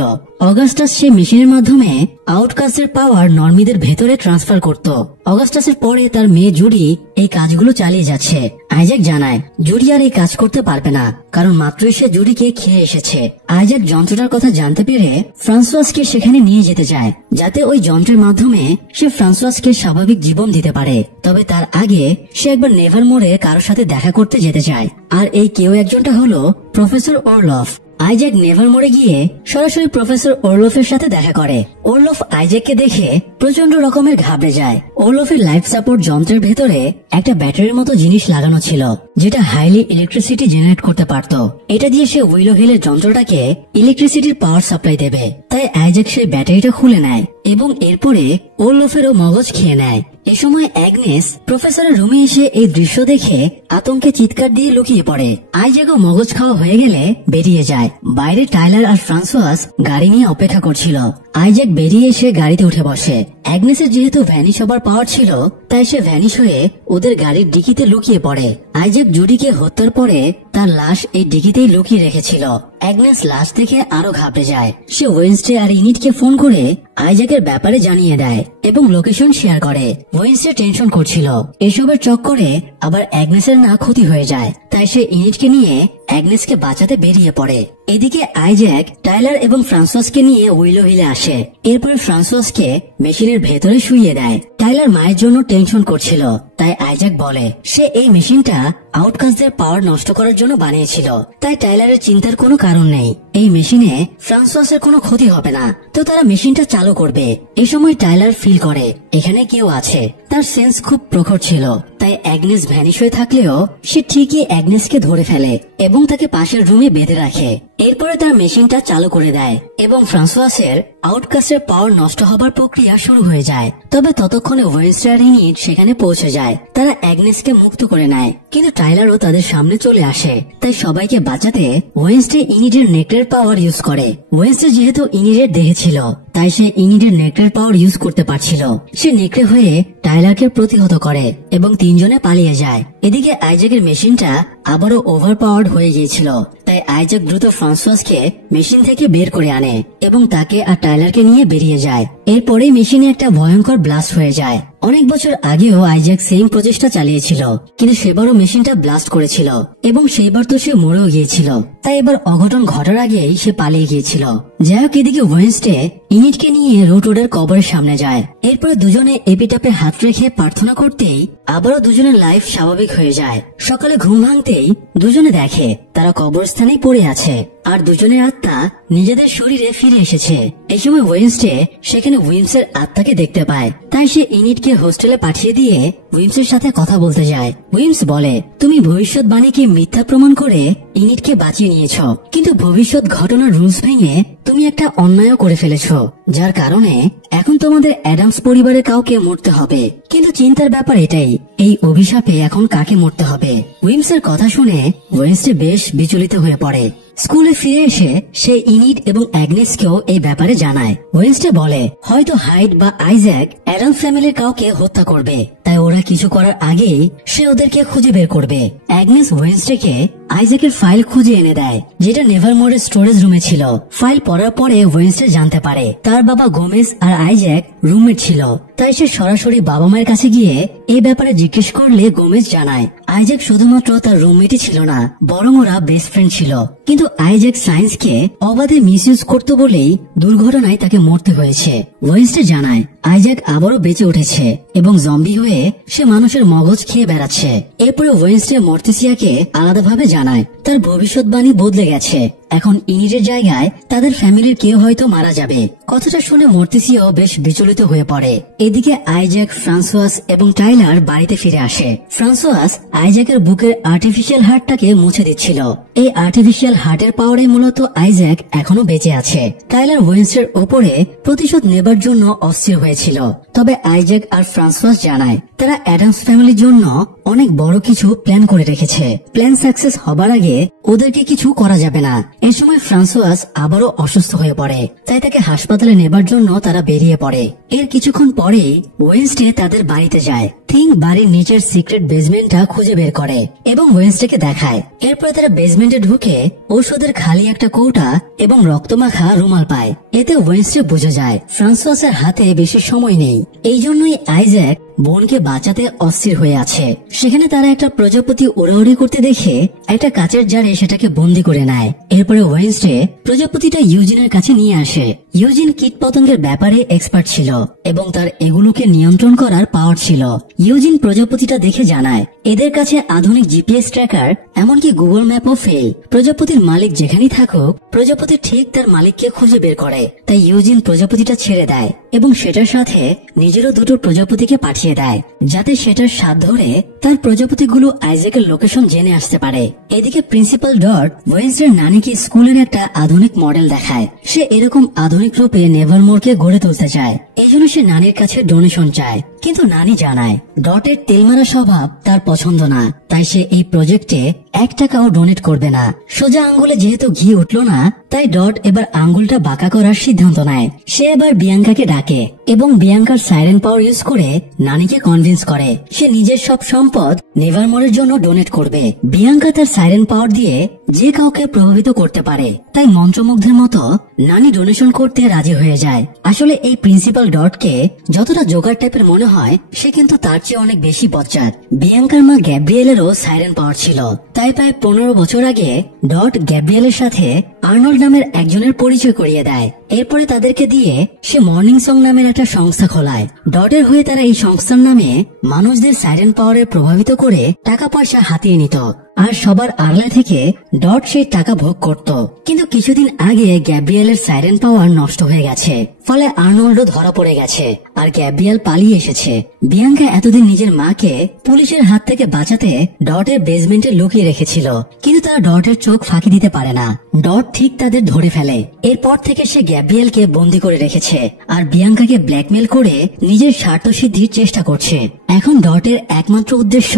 অগাস্টাস সেই মেশিনের মাধ্যমে আউটকাস্টের পাওয়ার নর্মিদের ভেতরে ট্রান্সফার করত। অগাস্টাসের পরে তার মেয়ে জুডি এই কাজগুলো চালিয়ে যাচ্ছে। আইজ্যাক জানায় জুডি আর এই কাজ করতে পারবে না, কারণ মাত্রই সে জুডিকে খেয়ে এসেছে। আইজ্যাক যন্ত্রটার কথা জানতে পেরে ফ্রান্সোয়াসকে সেখানে নিয়ে যেতে চায়, যাতে ওই যন্ত্রের মাধ্যমে সে ফ্রান্সোয়াসকে স্বাভাবিক জীবন দিতে পারে। তবে তার আগে সে একবার নেভারমোরে কারোর সাথে দেখা করতে যেতে চায়, আর এই কেউ একজনটা হলো প্রফেসর ওরলফ। আইজ্যাক নেভারমোরে গিয়ে সরাসরি প্রফেসর ওরলফের সাথে দেখা করে। ওরলফ আইজ্যাককে দেখে প্রচন্ড রকমের ঘাবড়ে যায়। ওরলফের লাইফ সাপোর্ট যন্ত্রের ভেতরে একটা ব্যাটারির মতো জিনিস লাগানো ছিল, যেটা হাইলি ইলেকট্রিসিটি জেনারেট করতে পারত। এটা দিয়ে সে উইলো হিলের যন্ত্রটাকে ইলেকট্রিসিটির পাওয়ার সাপ্লাই দেবে। তাই আইজ্যাক সেই ব্যাটারিটা খুলে নেয় এবং এরপরে ওরলফেরও মগজ খেয়ে নেয়। এ সময় অ্যাগনেস প্রফেসরের রুমে এসে এই দৃশ্য দেখে আতঙ্কে চিৎকার দিয়ে লুকিয়ে পড়ে। আইজ্যাকও মগজ খাওয়া হয়ে গেলে বেরিয়ে যায়। বাইরে টাইলার আর ফ্রান্সোয়াস গাড়ি নিয়ে অপেক্ষা করছিল। আইজ্যাক বেরিয়ে এসে গাড়িতে উঠে বসে। অ্যাগনেসের যেহেতু ভ্যানিশ হবার পাওয়ার ছিল, তাই সে ভ্যানিশ হয়ে ওদের গাড়ির ডিকিতে লুকিয়ে পড়ে। আইজ্যাক জুডিকে হত্যার পরে তার লাশ এই ডিকিতেই লুকিয়ে রেখেছিল। অ্যাগনেস লাশ দেখে আরো ঘাবড়ে যায়। সে ওয়েনসডে আর ইনিটকে ফোন করে আইজ্যাকের ব্যাপারে জানিয়ে দেয় এবং লোকেশন শেয়ার করে। ওয়েনসডে টেনশন করছিল এসবের চক্করে আবার অ্যাগনেসের না ক্ষতি হয়ে যায়, তাই সে ইনিটকে নিয়ে অ্যাগনেসকে বাঁচাতে বেরিয়ে পড়ে। এদিকে আইজ্যাক টাইলার এবং ফ্রান্সোয়াসকে নিয়ে উইলো হিলে আসে। এরপরে ফ্রান্সোয়াসকে মেশিনের ভেতরে শুইয়ে দেয়। টাইলার মায়ের জন্য টেনশন করছিল, তাই আইজ্যাক বলে সে এই মেশিনটা আউটকাস্টদের পাওয়ার নষ্ট করার জন্য বানিয়েছিল, তাই টাইলারের চিন্তার কোনো কারণ নেই। এই মেশিনে ফ্রান্সোয়াসের কোনো ক্ষতি হবে না, তো তারা মেশিনটা চালু করবে। এই সময় টাইলার ফিল করে এখানে কেউ আছে। তার সেন্স খুব প্রখর ছিল, তাই অ্যাগনেস ভ্যানিশ হয়ে থাকলেও সে ঠিকই অ্যাগনেসকে ধরে ফেলে এবং তাকে পাশের রুমে বেঁধে রাখে। এরপরে তার মেশিনটা চালু করে দেয় এবং ফ্রান্সোয়াসের আউটকাস্টের পাওয়ার নষ্ট হবার প্রক্রিয়া শুরু হয়ে যায়। তবে ততক্ষণে ওয়েনসডে আর ইনিট সেখানে পৌঁছে যায়। তারা অ্যাগনেসকে মুক্ত করে নেয়, কিন্তু টাইলারও তাদের সামনে চলে আসে। তাই সবাইকে বাঁচাতে ওয়েনসডে ইনিটের নেকড়ের পাওয়ার ইউজ করে। ওয়েনসডে যেহেতু ইনিটের দেহে ছিল, তাই সে ইনিটের নেকড়ের পাওয়ার ইউজ করতে পারছিল। সে নেকড়ে হয়ে টাইলারকে প্রতিহত করে এবং তিনজনে পালিয়ে যায়। এদিকে আইজ্যাকের মেশিনটা আবারও ওভার পাওয়ার্ড হয়ে গিয়েছিল, তাই আইজ্যাক দ্রুত ফ্রান্সোয়াসকে মেশিন থেকে বের করে আনে এবং তাকে আর টাইলারকে নিয়ে বেরিয়ে যায়। এরপরে মেশিনে একটা ভয়ঙ্কর ব্লাস্ট হয়ে যায়। অনেক বছর আগেও আইজ্যাক সেম প্রচেষ্টা চালিয়েছিল, কিন্তু সেবারও মেশিনটা ব্লাস্ট করেছিল এবং সেইবার তো সে মরেও গিয়েছিল। তাই এবার অঘটন ঘটার আগেই সে পালিয়ে গিয়েছিল। যাই হোক, এদিকে ওয়েনসডে ইনিটকে নিয়ে রোডের কবরের সামনে যায়। এরপরে দুজনে এপিটাপে হাত রেখে প্রার্থনা করতেই আবারও দুজনের লাইফ স্বাভাবিক হয়ে যায়। সকালে ঘুম ভাঙতেই দুজনে দেখে তারা কবরস্থানেই পড়ে আছে আর দুজনের আত্মা নিজেদের শরীরে ফিরে এসেছে। এই সময় ওয়েনসডে সেখানে উইমসের আত্মাকে দেখতে পায়, তাই সে ইনিটকে হোস্টেলে পাঠিয়ে দিয়ে উইমসের সাথে কথা বলতে যায়। উইমস বলে, তুমি ভবিষ্যৎবাণীকে মিথ্যা প্রমাণ করে ইনিটকে বাঁচিয়ে নিয়েছ, কিন্তু ভবিষ্যৎ ঘটনার রুলস ভেঙে তুমি একটা অন্যায় করে ফেলেছ, যার কারণে এখন তোমাদের অ্যাডামস পরিবারের কাউকে মরতে হবে। কিন্তু চিন্তার ব্যাপার এটাই, এই অভিশাপে এখন কাকে মরতে হবে? উইমসের কথা শুনে ওয়েনসডে বেশ বিচলিত হয়ে পড়ে। স্কুলে ফিরে এসে সে ইনিট এবং অ্যাগনেসকেও এই ব্যাপারে জানায়। ওয়েনসডে বলে, হয়তো হাইড বা আইজ্যাক অ্যাডাম ফ্যামিলির কাউকে হত্যা করবে, তাই ওরা কিছু করার আগেই সে ওদেরকে খুঁজে বের করবে। অ্যাগনেস ওয়েনসডেকে আইজ্যাকের ফাইল খুঁজে এনে দেয়, যেটা নেভারমোরের স্টোরেজ রুমে ছিল। ফাইল পড়ার পরে ওয়েনসডে জানতে পারে তার বাবা গোমেজ আর আইজ্যাক রুমমেট ছিল। তাই সে সরাসরি বাবা মায়ের কাছে গিয়ে এই ব্যাপারে জিজ্ঞেস করলে গোমেজ জানায় আইজ্যাক শুধুমাত্র তার রুমমেটই ছিল না, বরং ওরা বেস্ট ফ্রেন্ড ছিল। কিন্তু আইজ্যাক সায়েন্সকে অবাধে মিসইউজ করতে বলেই দুর্ঘটনায় তাকে মরতে হয়েছে। ওয়েনসডে জানায় আইজ্যাক আবারও বেঁচে উঠেছে এবং জম্বি হয়ে সে মানুষের মগজ খেয়ে বেড়াচ্ছে। এরপরে ওয়েনসডে মর্তেসিয়াকে আলাদাভাবে জানায় তার ভবিষ্যৎবাণী বদলে গেছে, এখন ইনিটের জায়গায় তাদের ফ্যামিলির কেউ হয়তো মারা যাবে। কথাটা শুনে মর্তেসিয়াও বেশ বিচলিত হয়ে পড়ে। এদিকে আইজ্যাক, ফ্রান্সোয়াস এবং টাইলার বাড়িতে ফিরে আসে। ফ্রান্সোয়াস আইজ্যাকের বুকের আর্টিফিশিয়াল হার্টটাকে মুছে দিচ্ছিল। এই আর্টিফিশিয়াল হার্টের পাওয়ারে মূলত আইজ্যাক এখনো বেঁচে আছে। টাইলার ওয়েনসডের ওপরে প্রতিশোধ নেবার জন্য অস্থির হয়েছিল। তবে আইজ্যাক আর ফ্রান্সোয়াস জানায় তারা অ্যাডামস ফ্যামিলির জন্য অনেক বড় কিছু প্ল্যান করে রেখেছে। প্ল্যান সাকসেস হবার আগে ওদেরকে কিছু করা যাবে না। এ সময় ফ্রান্সোয়াস আবারও অসুস্থ হয়ে পড়ে, তাই তাকে হাসপাতালে নেবার জন্য তারা বেরিয়ে পড়ে। এর কিছুক্ষণ পরেই ওয়েনসডে তাদের বাড়িতে যায়। থিঙ্ক বাড়ির নিচের সিক্রেট বেসমেন্টটা খুঁজে বের করে এবং ওয়েনসডেকে দেখায়। এরপরে তারা বেসমেন্টে ঢুকে ঔষধের খালি একটা কৌটা এবং রক্তমাখা রুমাল পায়। এতে ওয়েনসডে বুঝে যায় ফ্রান্সোয়াসের হাতে বেশি সময় নেই। এই জন্যই আইজ্যাক বোনকে বাঁচাতে অস্থির হয়ে আছে। সেখানে তারা একটা প্রজাপতি উড়াউড়ি করতে দেখে একটা কাচের জারে সেটাকে বন্দি করে নেয়। এরপরে ওয়েনসডে প্রজাপতিটা ইউজিনের কাছে নিয়ে আসে। ইউজিন কীটপতঙ্গের ব্যাপারে এক্সপার্ট ছিল এবং তার এগুলোকে নিয়ন্ত্রণ করার পাওয়ার ছিল। ইউজিন প্রজাপতিটা দেখে জানায় এদের কাছে আধুনিক জিপিএস ট্র্যাকার, এমনকি গুগল ম্যাপও ফেল। প্রজাপতির মালিক যেখানেই থাকুক, প্রজাপতি ঠিক তার মালিককে খুঁজে বের করে। তাই ইউজিন প্রজাপতিটা ছেড়ে দেয় এবং সেটার সাথে নিজেরও দুটো প্রজাপতিকে পাঠিয়ে দেয়, যাতে সেটার স্বাদ ধরে তার প্রজাপতিগুলো আইজ্যাকের লোকেশন জেনে আসতে পারে। এদিকে প্রিন্সিপাল ডট ওয়েনসডের নানিকে স্কুলের একটা আধুনিক মডেল দেখায়। সে এরকম আধুনিক রূপে নেভারমোরকে গড়ে তুলতে চায়। এই জন্য সে নানির কাছে ডোনেশন চায়, কিন্তু নানি জানায় ডটের তেলমারা স্বভাব তার পছন্দ না, তাই সে এই প্রজেক্টে 1 টাকাও ডোনেট করবে না। সোজা আঙ্গুলে যেহেতু ঘি উঠলো না, তাই ডট এবার আঙ্গুলটা বাঁকা করার সিদ্ধান্ত নেয়। সে এবার বিয়াঙ্কাকে ডাকে এবং বিয়াঙ্কার সাইরেন পাওয়ার ইউজ করে নানিকে কনভিন্স করে সে নিজের সব সম্পদ নেভারমোরের জন্য ডোনেট করবে। বিয়াঙ্কা তার সাইরেন পাওয়ার দিয়ে যে কাউকে প্রভাবিত করতে পারে, তাই মন্ত্রমুগ্ধের মতো নানি ডোনেশন করতে রাজি হয়ে যায়। আসলে এই প্রিন্সিপাল ডটকে যতটা জোগাড় টাইপের মনে হয়, সে কিন্তু তার চেয়ে অনেক বেশি বজ্জাত। বিয়াঙ্কার মা গ্যাব্রিয়েলেরও সাইরেন পাওয়ার ছিল, তাই প্রায় 15 বছর আগে ডট গ্যাব্রিয়েলের সাথে আর্নল্ড নামের একজনের পরিচয় করিয়ে দেয়। এরপরে তাদেরকে দিয়ে সে মর্নিং সং নামের একটা সংস্থা খোলায়। ডটের হয়ে তারা এই সংস্থার নামে মানুষদের সাইরেন পাওয়ারে প্রভাবিত করে টাকা পয়সা হাতিয়ে নিত, আর সবার আড়ালে থেকে ডট সেই টাকা ভোগ করত। কিন্তু কিছুদিন আগে গ্যাব্রিয়েলের সাইরেন পাওয়ার নষ্ট হয়ে গেছে, ফলে আর্নল্ডও ধরা পড়ে গেছে আর গ্যাব্রিয়েল পালিয়ে এসেছে। বিয়াঙ্কা এতদিন নিজের মাকে পুলিশের হাত থেকে বাঁচাতে ডটের বেসমেন্টে লুকিয়ে রেখেছিল, কিন্তু তারা ডটের চোখ ফাঁকি দিতে পারে না। ডট ঠিক তাদের ধরে ফেলে। এরপর থেকে সে গ্যাব্রিয়েলকে বন্দি করে রেখেছে আর বিয়াঙ্কাকে ব্ল্যাকমেল করে নিজের স্বার্থ সিদ্ধির চেষ্টা করছে। এখন ডটের একমাত্র উদ্দেশ্য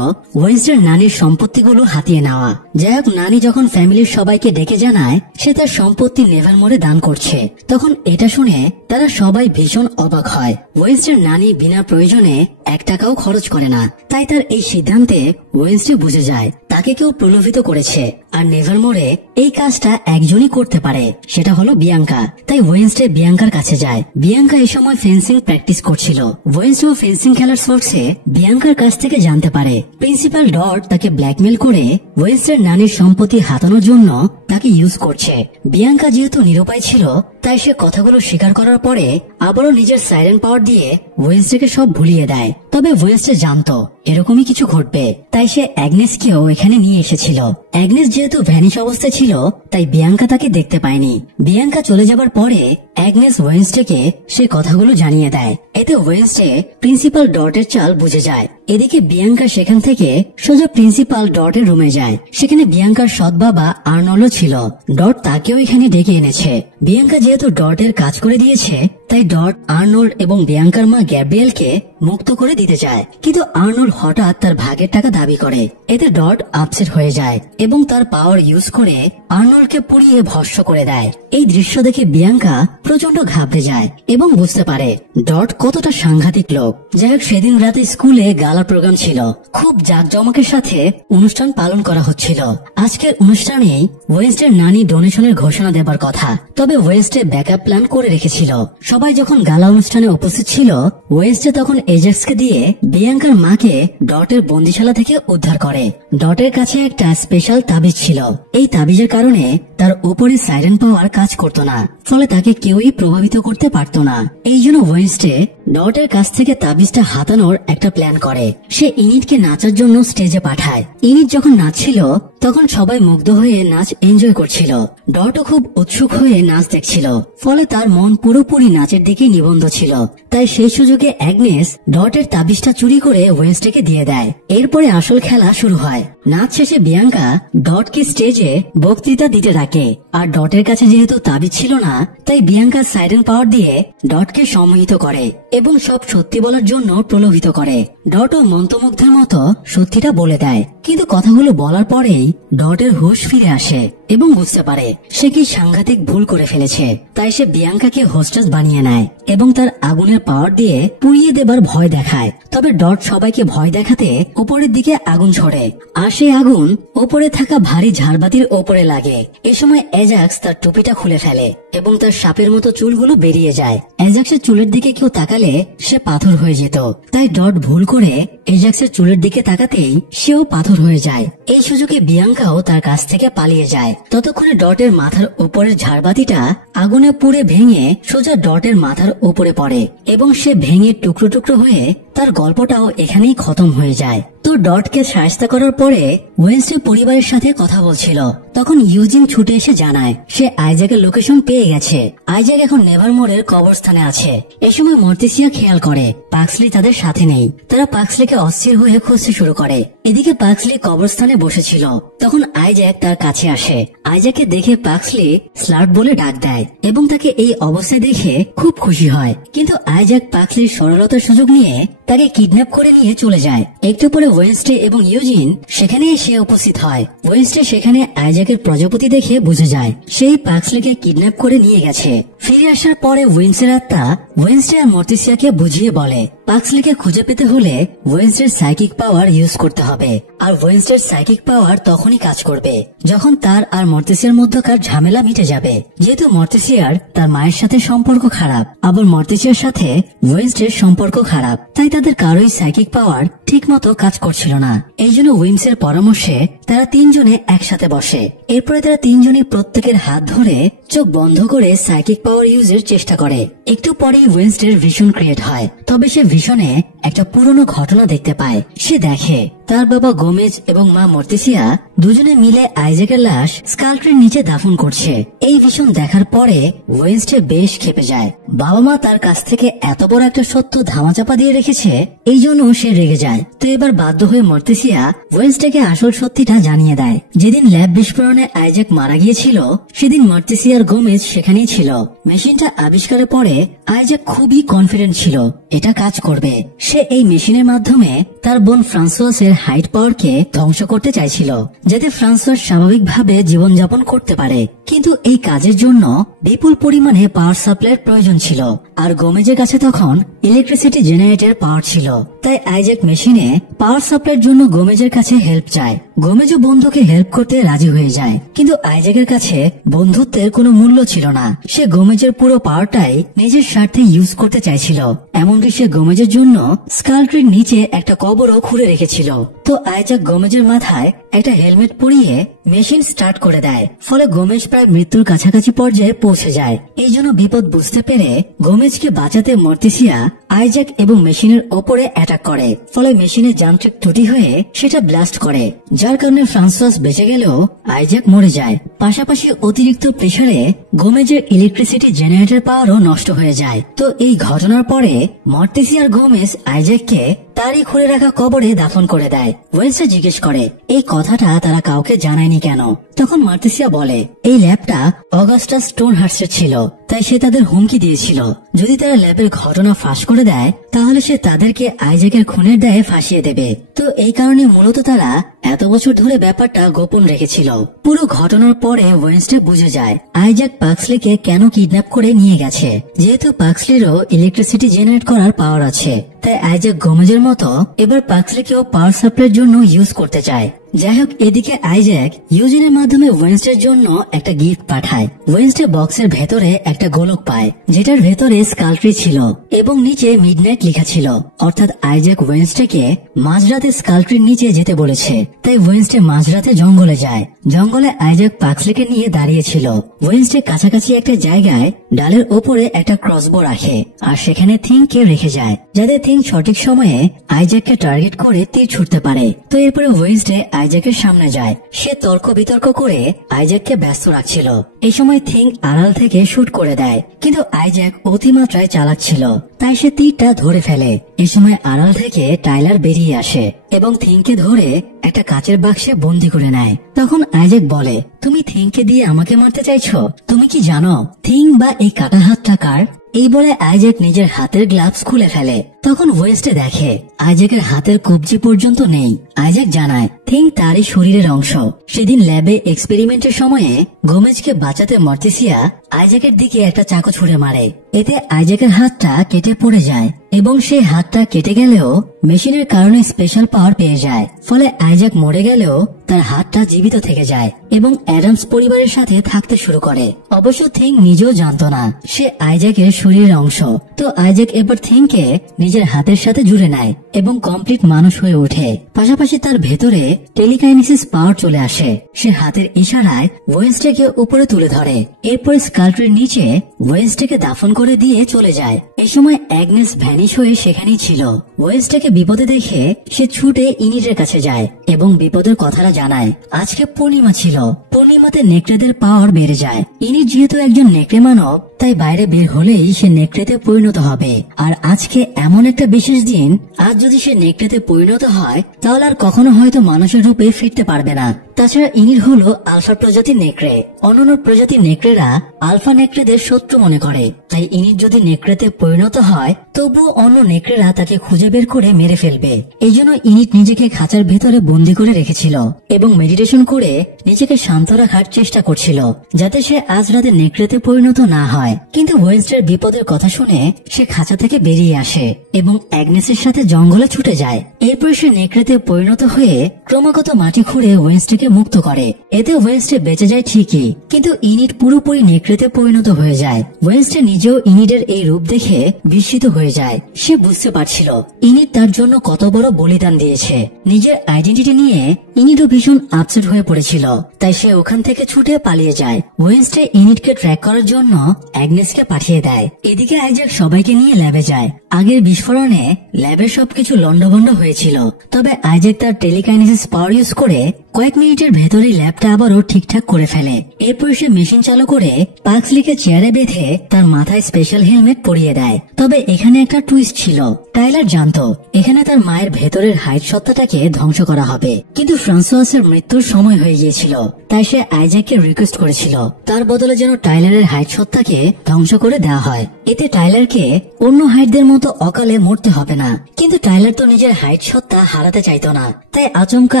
ওয়েনসডের নানির সম্পত্তিগুলো হাতিয়ে নেওয়া। যাই হোক, নানি যখন ফ্যামিলির সবাইকে ডেকে জানায় সে তার সম্পত্তি নেভারমোরে দান করছে, তখন এটা শুনে তারা সবাই ভীষণ অবাক হয়। ওয়েনসডের নানি বিনা প্রয়োজনে 1 টাকাও খরচ করে না, তাই তার এই সিদ্ধান্তে ওয়েনসডে বুঝে যায় তাকে কেউ প্রলোভিত করেছে, আর নেভারমোরে এই কাজটা একজনই করতে পারে, সেটা হলো বিয়াঙ্কা। তাই ওয়েনসডে বিয়াঙ্কার কাছে যায়। বিয়াঙ্কা এই সময় ফেন্সিং প্র্যাকটিস করছিল। ওয়েনসডেও ফেন্সিং খেলার সোর্সে বিয়াঙ্কার কাছ থেকে জানতে পারে প্রিন্সিপাল ডট তাকে ব্ল্যাকমেল করে ওয়েনসডের নানির সম্পত্তি হাতানোর জন্য তাকে ইউজ করছে। বিয়াঙ্কা যেহেতু নিরুপায় ছিল, তাই সে কথাগুলো স্বীকার করার পরে আবারও নিজের সাইরেন পাওয়ার দিয়ে ওয়েনসডেকে সব ভুলিয়ে দেয়। তবে ওয়েনসডে জানতো এরকমই কিছু ঘটবে, তাই সে অ্যাগনেসকেও এখানে নিয়ে এসেছিল। অ্যাগনেস যেহেতু ভ্যানিশ অবস্থায় ছিল, তাই বিয়াঙ্কা তাকে দেখতে পায়নি। বিয়াঙ্কা চলে যাবার পরে অ্যাগনেস ওয়েনসডেকে সে কথাগুলো জানিয়ে দেয়। এতে ওয়েনসডে প্রিন্সিপাল ডটের চাল বুঝে যায়। এদিকে বিয়াঙ্কা সেখান থেকে সোজা প্রিন্সিপাল ডটের রুমে যায়। সেখানে বিয়াঙ্কার সৎ বাবা আর্নল্ডও ছিল। ডট তাকেও এখানে ডেকে এনেছে। বিয়াঙ্কা যেহেতু ডটের কাজ করে দিয়েছে, তাই ডট আর্নল্ড এবং বিয়াঙ্কার মা গ্যাব্রিয়েলকে মুক্ত করে দিতে চায়, কিন্তু আর্নল্ড হঠাৎ তার ভাগের টাকা দাবি করে। এতে ডট আপসেট হয়ে যায় এবং তার পাওয়ার ইউজ করে আর্নল্ডকে পুড়িয়ে ভস্ম করে দেয়। এই দৃশ্য দেখে বিয়াঙ্কা প্রচন্ড ঘাবড়ে যায় এবং বুঝতে পারে ডট কতটা সাংঘাতিক লোক। যাই হোক, সেদিন রাতে স্কুলে গালা প্রোগ্রাম ছিল। খুব জাঁকজমকের সাথে অনুষ্ঠান পালন করা হচ্ছিল। আজকের অনুষ্ঠানেই ওয়েনসডের নানি ডোনেশনের ঘোষণা দেবার কথা, তবে ওয়েনসডে ব্যাকআপ প্ল্যান করে রেখেছিল। সবাই যখন গালা অনুষ্ঠানে উপস্থিত ছিল, ওয়েনসডে তখন এজেক্সকে দিয়ে বিয়াঙ্কার মাকে ডটের বন্দিশালা থেকে উদ্ধার করে। ডটের কাছে একটা স্পেশাল তাবিজ ছিল। এই তাবিজের কারণে তার উপরে সাইরেন পাওয়ার কাজ করত না, ফলে তাকে কেউই প্রভাবিত করতে পারত না। এই জন্য ওয়েনসডে ডটের কাছ থেকে তাবিজটা হাতানোর একটা প্ল্যান করে। সে ইনিটকে নাচার জন্য স্টেজে পাঠায়। ইনিট যখন নাচছিল, তখন সবাই মুগ্ধ হয়ে নাচ এনজয় করছিল। ডটও খুব উৎসুক হয়ে নাচ দেখছিল, ফলে তার মন পুরোপুরি নাচের দিকে নিবন্ধ ছিল। তাই সেই সুযোগে অ্যাগনেস ডটের তাবিজটা চুরি করে ওয়েনসডেকে দিয়ে দেয়। এরপরে আসল খেলা শুরু হয়। নাচ শেষে বিয়াঙ্কা ডটকে স্টেজে বক্তৃতা দিতে ডাকে, আর ডটের কাছে যেহেতু তাবিজ ছিল না, তাই বিয়াঙ্কা সাইরেন পাওয়ার দিয়ে ডটকে সম্মোহিত করে এবং সব সত্যি বলার জন্য প্রলোভিত করে। ডটও মন্ত্রমুগ্ধের মতো মতো সত্যিটা বলে দেয়। কিন্তু কথাগুলো বলার পরেই ডটের হুঁশ ফিরে আসে এবং বুঝতে পারে সে কি সাংঘাতিক ভুল করে ফেলেছে। তাই সে বিয়াঙ্কাকে হোস্টেস বানিয়ে নেয় এবং তার আগুনের পাওয়ার দিয়ে পুড়িয়ে দেবার ভয় দেখায়। তবে ডট সবাইকে ভয় দেখাতে উপরের দিকে আগুন ছড়ে, আর সেই আগুন উপরে থাকা ভারী ঝাড়বাতির ওপরে লাগে। এ সময় অ্যাজাক্স তার টুপিটা খুলে ফেলে এবং তার সাপের মতো চুলগুলো বেরিয়ে যায়। অ্যাজাক্সের চুলের দিকে কেউ তাকালে সে পাথর হয়ে যেত, তাই ডট ভুল করে অ্যাজাক্সের চুলের দিকে তাকাতেই সেও পাথর হয়ে যায়। এই সুযোগে বিয়াঙ্কাও তার কাছ থেকে পালিয়ে যায়। ততক্ষণে ডটের মাথার উপরের ঝাড়বাতিটা আগুনে পুড়ে ভেঙে সোজা ডটের মাথার উপরে পড়ে এবং সে ভেঙে টুকরো টুকরো হয়ে তার গল্পটাও এখানেই খতম হয়ে যায়। তো ডটকে সাহায্য করার পরে ওয়েনসডে পরিবারের সাথে কথা বলছিল। তখন ইউজিন ছুটে এসে জানায় সে আইজ্যাকের লোকেশন পেয়ে গেছে। আইজ্যাক এখন নেভারমোরের কবরস্থানে আছে। এ সময় মর্টিসিয়া খেয়াল করে পাক্সলি তাদের সাথে নেই। তারা পাক্সলিকে অস্থির হয়ে খুঁজতে শুরু করে। এদিকে পাক্সলি কবরস্থানে বসেছিল। তখন আইজ্যাক তার কাছে আসে। আইজ্যাককে দেখে পাক্সলি স্লার্ট বলে ডাক দেয় এবং তাকে এই অবস্থায় দেখে খুব খুশি হয়। কিন্তু আইজ্যাক পাক্সলির সরলতার সুযোগ নিয়ে তাকে কিডন্যাপ করে নিয়ে চলে যায়। একটু পরে ওয়েনসডে এবং ইউজিন সেখানে এসে উপস্থিত হয়। ওয়েনসডে সেখানে আইজ্যাকের প্রজাপতি দেখে বুঝে যায় সেই পাক্সলিকে কিডন্যাপ করে নিয়ে গেছে। ফিরে আসার পরে উইন্সের আত্মা ওয়েনসডে আর মর্টিসিয়াকে বুঝিয়ে বলে পাক্সলিকে খুঁজে পেতে হলে ওয়েনসডের সাইকিক পাওয়ার ইউজ করতে হবে। আর ওয়েনসডের সাইকিক পাওয়ার তখনই কাজ করবে যখন তার আর মর্টিসিয়ার মধ্যকার ঝামেলা মিটে যাবে। যেহেতু মর্টিসিয়ার তার মায়ের সাথে সম্পর্ক খারাপ, আবার মর্টিসিয়ার সাথে ওয়েনসডের সম্পর্ক খারাপ, তাই তাদের কারোই সাইকিক পাওয়ার ঠিক মতো কাজ করছিল না। এই জন্য উইন্সের পরামর্শে তারা তিনজনে একসাথে বসে। এরপরে তারা তিনজনই প্রত্যেকের হাত ধরে চোখ বন্ধ করে সাইকিক পাওয়ার ইউজের চেষ্টা করে। একটু পরেই ওয়েনসডের ভিশন ক্রিয়েট হয়। তবে সে ভিশনে একটা পুরনো ঘটনা দেখতে পায়। সে দেখে তার বাবা গোমেজ এবং মা মর্টিসিয়া দুজনে মিলে আইজ্যাকের লাশ স্কালট্রির নিচে দাফন করছে। এই ভিশন দেখার পরে ওয়েনসডে বেশ ক্ষেপে যায়। বাবা মা তার কাছ থেকে এত বড় একটা সত্য ধামাচাপা দিয়ে রেখেছে, এই জন্য সে রেগে যায়। তো এবার বাধ্য হয়ে মর্টিসিয়া ওয়েনসডেকে আসল সত্যিটা জানিয়ে দেয়। যেদিন ল্যাব বিস্ফোরণে আইজ্যাক মারা গিয়েছিল সেদিন মর্টিসিয়ার গোমেজ সেখানেই ছিল। মেশিনটা আবিষ্কারের পরে আইজ্যাক খুবই কনফিডেন্ট ছিল এটা কাজ করবে। সে এই মেশিনের মাধ্যমে তার বোন ফ্রান্সোয়াসের হাইট পাওয়ারকে ধ্বংস করতে চাইছিল, যাতে ফ্রান্সোয়াস স্বাভাবিকভাবে জীবনযাপন করতে পারে। কিন্তু এই কাজের জন্য বিপুল পরিমাণে পাওয়ার সাপ্লাইয়ের প্রয়োজন ছিল, আর গোমেজের কাছে তখন ইলেকট্রিসিটি জেনারেটর পাওয়ার ছিল। তাই আইজ্যাক মেশিনে পাওয়ার সাপ্লাইয়ের জন্য গোমেজের কাছে হেল্প চায়। গোমেজও বন্ধুকে হেল্প করতে রাজি হয়ে যায়, কিন্তু আইজ্যাকের কাছে বন্ধুত্বের কোনো মূল্য ছিল না। সে গোমেজের পুরো পাওয়ারটাই নিজের স্বার্থে ইউজ করতে চাইছিল। এমনকি সে গোমেজের জন্য স্কালট্রির নিচে একটা কবরও খুঁড়ে রেখেছিল। তো আইজ্যাক গোমেজের মাথায় একটা হেলমেট পরিয়ে মেশিন স্টার্ট করে দেয়। ফলে গোমেজ প্রায় মৃত্যুর কাছাকাছি পর্যায়ে পৌঁছে যায়। এই জন্য বিপদ বুঝতে পেরে গোমেজকে বাঁচাতে মর্টিসিয়া আইজ্যাক এবং মেশিনের ওপরে অ্যাটাক করে। ফলে মেশিনের যান্ত্রিক ত্রুটি হয়ে সেটা ব্লাস্ট করে, যার কারণে ফ্রান্সোয়াস বেঁচে গেলেও আইজ্যাক মরে যায়। পাশাপাশি অতিরিক্ত প্রেসারে গোমেজের ইলেকট্রিসিটি জেনারেটর পাওয়ারও নষ্ট হয়ে যায়। তো এই ঘটনার পরে মর্টিসিয়ার গোমেজ আইজ্যাককে তারই খুঁড়ে রাখা কবরে দাফন করে দেয়। ওয়েলসে জিজ্ঞেস করে এই কথাটা তারা কাউকে জানায়নি কেন। তখন মর্টিসিয়া বলে এই ল্যাবটা অগাস্টাস স্টোনহার্সের ছিল, তাই সে তাদের হুমকি দিয়েছিল যদি তারা ল্যাবের ঘটনা ফাঁস করে দেয় তাহলে সে তাদেরকে আইজ্যাকের খুনের দায়ে ফাঁসিয়ে দেবে। তো এই কারণে মূলত তারা এত বছর ধরে ব্যাপারটা গোপন রেখেছিল। পুরো ঘটনার পরে ওয়েনসডে বুঝে যায় আইজ্যাক পাক্সলিকে কেন কিডন্যাপ করে নিয়ে গেছে। যেহেতু পাক্সলিরও ইলেকট্রিসিটি জেনারেট করার পাওয়ার আছে, তাই আইজ্যাক গোমেজের মতো এবার পাক্সলিকেও পাওয়ার সাপ্লাইয়ের জন্য ইউজ করতে চায়। যাই হোক, এদিকে আইজ্যাক ইউজিনের মাধ্যমে ওয়েনসডের জন্য একটা গিফট পাঠায়। ওয়েনসডে বক্সের ভেতরে একটা গোলক পায়, যেটার ভেতরে স্কালট্রি ছিল এবং নিচে মিডনাইট লেখা ছিল। অর্থাৎ আইজ্যাক ওয়েনসডেকে মাঝরাতে স্কালট্রির নিচে যেতে বলেছে। তাই ওয়েনসডে মাঝরাতে জঙ্গলে যায়। জঙ্গলে আইজ্যাক পাক্সলিকে নিয়ে দাঁড়িয়েছিল। ওয়েনসডে কাছাকাছি একটা জায়গায় ডালের ওপরে একটা ক্রসবো রাখে আর সেখানে থিংকে রেখে যায়, যাতে থিং সঠিক সময়ে আইজ্যাককে টার্গেট করে তীর ছুটতে পারে। তো এরপরে ওয়েনসডে আইজ্যাকের সামনে যায়। সে তর্ক বিতর্ক করে আইজ্যাককে ব্যস্ত রাখছিল। এই সময় থিং আড়াল থেকে শুট করে দেয়, কিন্তু আইজ্যাক অতিমাত্রায় চালাক ছিল, তাই সে তীরটা ধরে ফেলে। এই সময় আড়াল থেকে টাইলার বেরিয়ে আসে এবং থিংকে ধরে একটা কাচের বাক্সে বন্দি করে নেয়। তখন আইজ্যাক বলে তুমি থিংকে দিয়ে আমাকে মারতে চাইছো? তুমি কি জানো থিং বা এই কাটা হাতটা কার? এই বলে আইজ্যাক নিজের হাতের গ্লাভস খুলে ফেলে। তখন ওয়েস্টে দেখে আইজ্যাকের হাতের কবজি পর্যন্ত নেই। আইজ্যাক জানায় থিং তারই শরীরের অংশ। সেদিন ল্যাবে এক্সপেরিমেন্টের সময়ে গোমেজকে বাঁচাতে মর্টিসিয়া আইজ্যাকের দিকে একটা চাকু ছুঁড়ে মারে। এতে আইজ্যাকের হাতটা কেটে পড়ে যায় এবং সেই হাতটা কেটে গেলেও মেশিনের কারণে স্পেশাল পাওয়ার পেয়ে যায়। ফলে আইজ্যাক মরে গেলেও তার হাতটা জীবিত থেকে যায় এবং অ্যাডামস পরিবারের সাথে থাকতে শুরু করে। অবশ্য থিং নিজেও জানতো না সে আইজ্যাকের শরীরের অংশ। তো আইজ্যাক এবার থিংকে নিজের হাতের সাথে জুড়ে নেয় এবং কমপ্লিট মানুষ হয়ে ওঠে। পাশাপাশি তার ভেতরে টেলিকাইনেসিস পাওয়ার চলে আসে। সে হাতের ইশারায় ওয়েনসডেকে উপরে তুলে ধরে। এরপর স্কাল্পটির নিচে ওয়েনসডেকে দাফন করে দিয়ে চলে যায়। এই সময় অ্যাগনেস ভ্যানিশ হয়ে সেখানেই ছিল। ওয়েনসডেকে বিপদে দেখে সে ছুটে ইনিটের কাছে যায় এবং বিপদের কথাটা জানায়। আজকে পূর্ণিমা ছিল। পূর্ণিমাতে নেকড়েদের পাওয়ার বেড়ে যায়। ইনিট যেহেতু একজন নেকড়ে মানব, তাই বাইরে বের হলেই সে নেকড়েতে পরিণত হবে। আর আজকে এমন একটা বিশেষ দিন, আজ যদি সে নেকড়েতে পরিণত হয় তাহলে আর কখনো হয়তো মানুষের রূপে ফিরতে পারবে না। তাছাড়া ইনিট হলো আলফা প্রজাতির নেকড়ে। অন্যান্য প্রজাতির নেকড়েরা আলফা নেকড়েদের শত্রু মনে করে। তাই ইনিট যদি নেকড়েতে পরিণত হয় তবুও অন্য নেকড়েরা তাকে খুঁজে বের করে মেরে ফেলবে। এই জন্য ইনিট নিজেকে খাঁচার ভেতরে বন্দি করে রেখেছিল এবং মেডিটেশন করে নিজেকে শান্ত রাখার চেষ্টা করছিল যাতে সে আজ রাতে নেকড়েতে পরিণত না হয়। কিন্তু ওয়েনসডের বিপদের কথা শুনে সে খাঁচা থেকে বেরিয়ে আসে এবং অ্যাগনেসের সাথে জঙ্গলে ছুটে যায়। এরপর সে নেকড়েতে পরিণত হয়ে ক্রমাগত মাটি খুঁড়ে ওয়েনসডেকে মুক্ত করে। এতে ওয়েনসডে বেঁচে যায় ঠিকই, কিন্তু ইনিট পুরোপুরি নেকড়েতে পরিণত হয়ে যায়। ওয়েনসডে নিজেও ইনিটের এই রূপ দেখে বিস্মিত হয়ে যায়। সে বুঝতে পারছিল ইনিট তার জন্য কত বড় বলিদান দিয়েছে। নিজের আইডেন্টিটি নিয়ে ইনিটও ভীষণ আপসেট হয়ে পড়েছিল। তাই সে ওখান থেকে ছুটে পালিয়ে যায়। ওয়েনসডে ইনিটকে ট্র্যাক করার জন্য অ্যাগনেসকে পাঠিয়ে দেয়। এদিকে আইজ্যাক সবাইকে নিয়ে ল্যাবে যায়। আগের বিস্ফোরণে ল্যাবের সবকিছু লন্ডভন্ড হয়েছিল, তবে আইজ্যাক তার টেলিকাইনেসিস পাওয়ার ইউজ করে কয়েক মিনিটের ভেতরেই ল্যাবটা আবারও ঠিকঠাক করে ফেলে। এরপর সে মেশিন চালু করে পাক্সলিকে চেয়ারে বেঁধে তার মাথায় স্পেশাল হেলমেট পরিয়ে দেয়। তবে এখানে একটা টুইস্ট ছিল। টাইলার জানতো এখানে তার মায়ের ভেতরের হাইট সত্তাটাকে ধ্বংস করা হবে, কিন্তু ফ্রান্সোয়াসের মৃত্যুর সময় হয়ে গিয়েছিল। তাই সে আইজ্যাককে রিকোয়েস্ট করেছিল তার বদলে যেন টাইলারের হাইট সত্তাকে ধ্বংস করে দেওয়া হয়। এতে টাইলারকে অন্য হাইটদের মতো অকালে মরতে হবে না। কিন্তু টাইলার তো নিজের হাইট সত্তা হারাতে চাইতো না। তাই আচমকা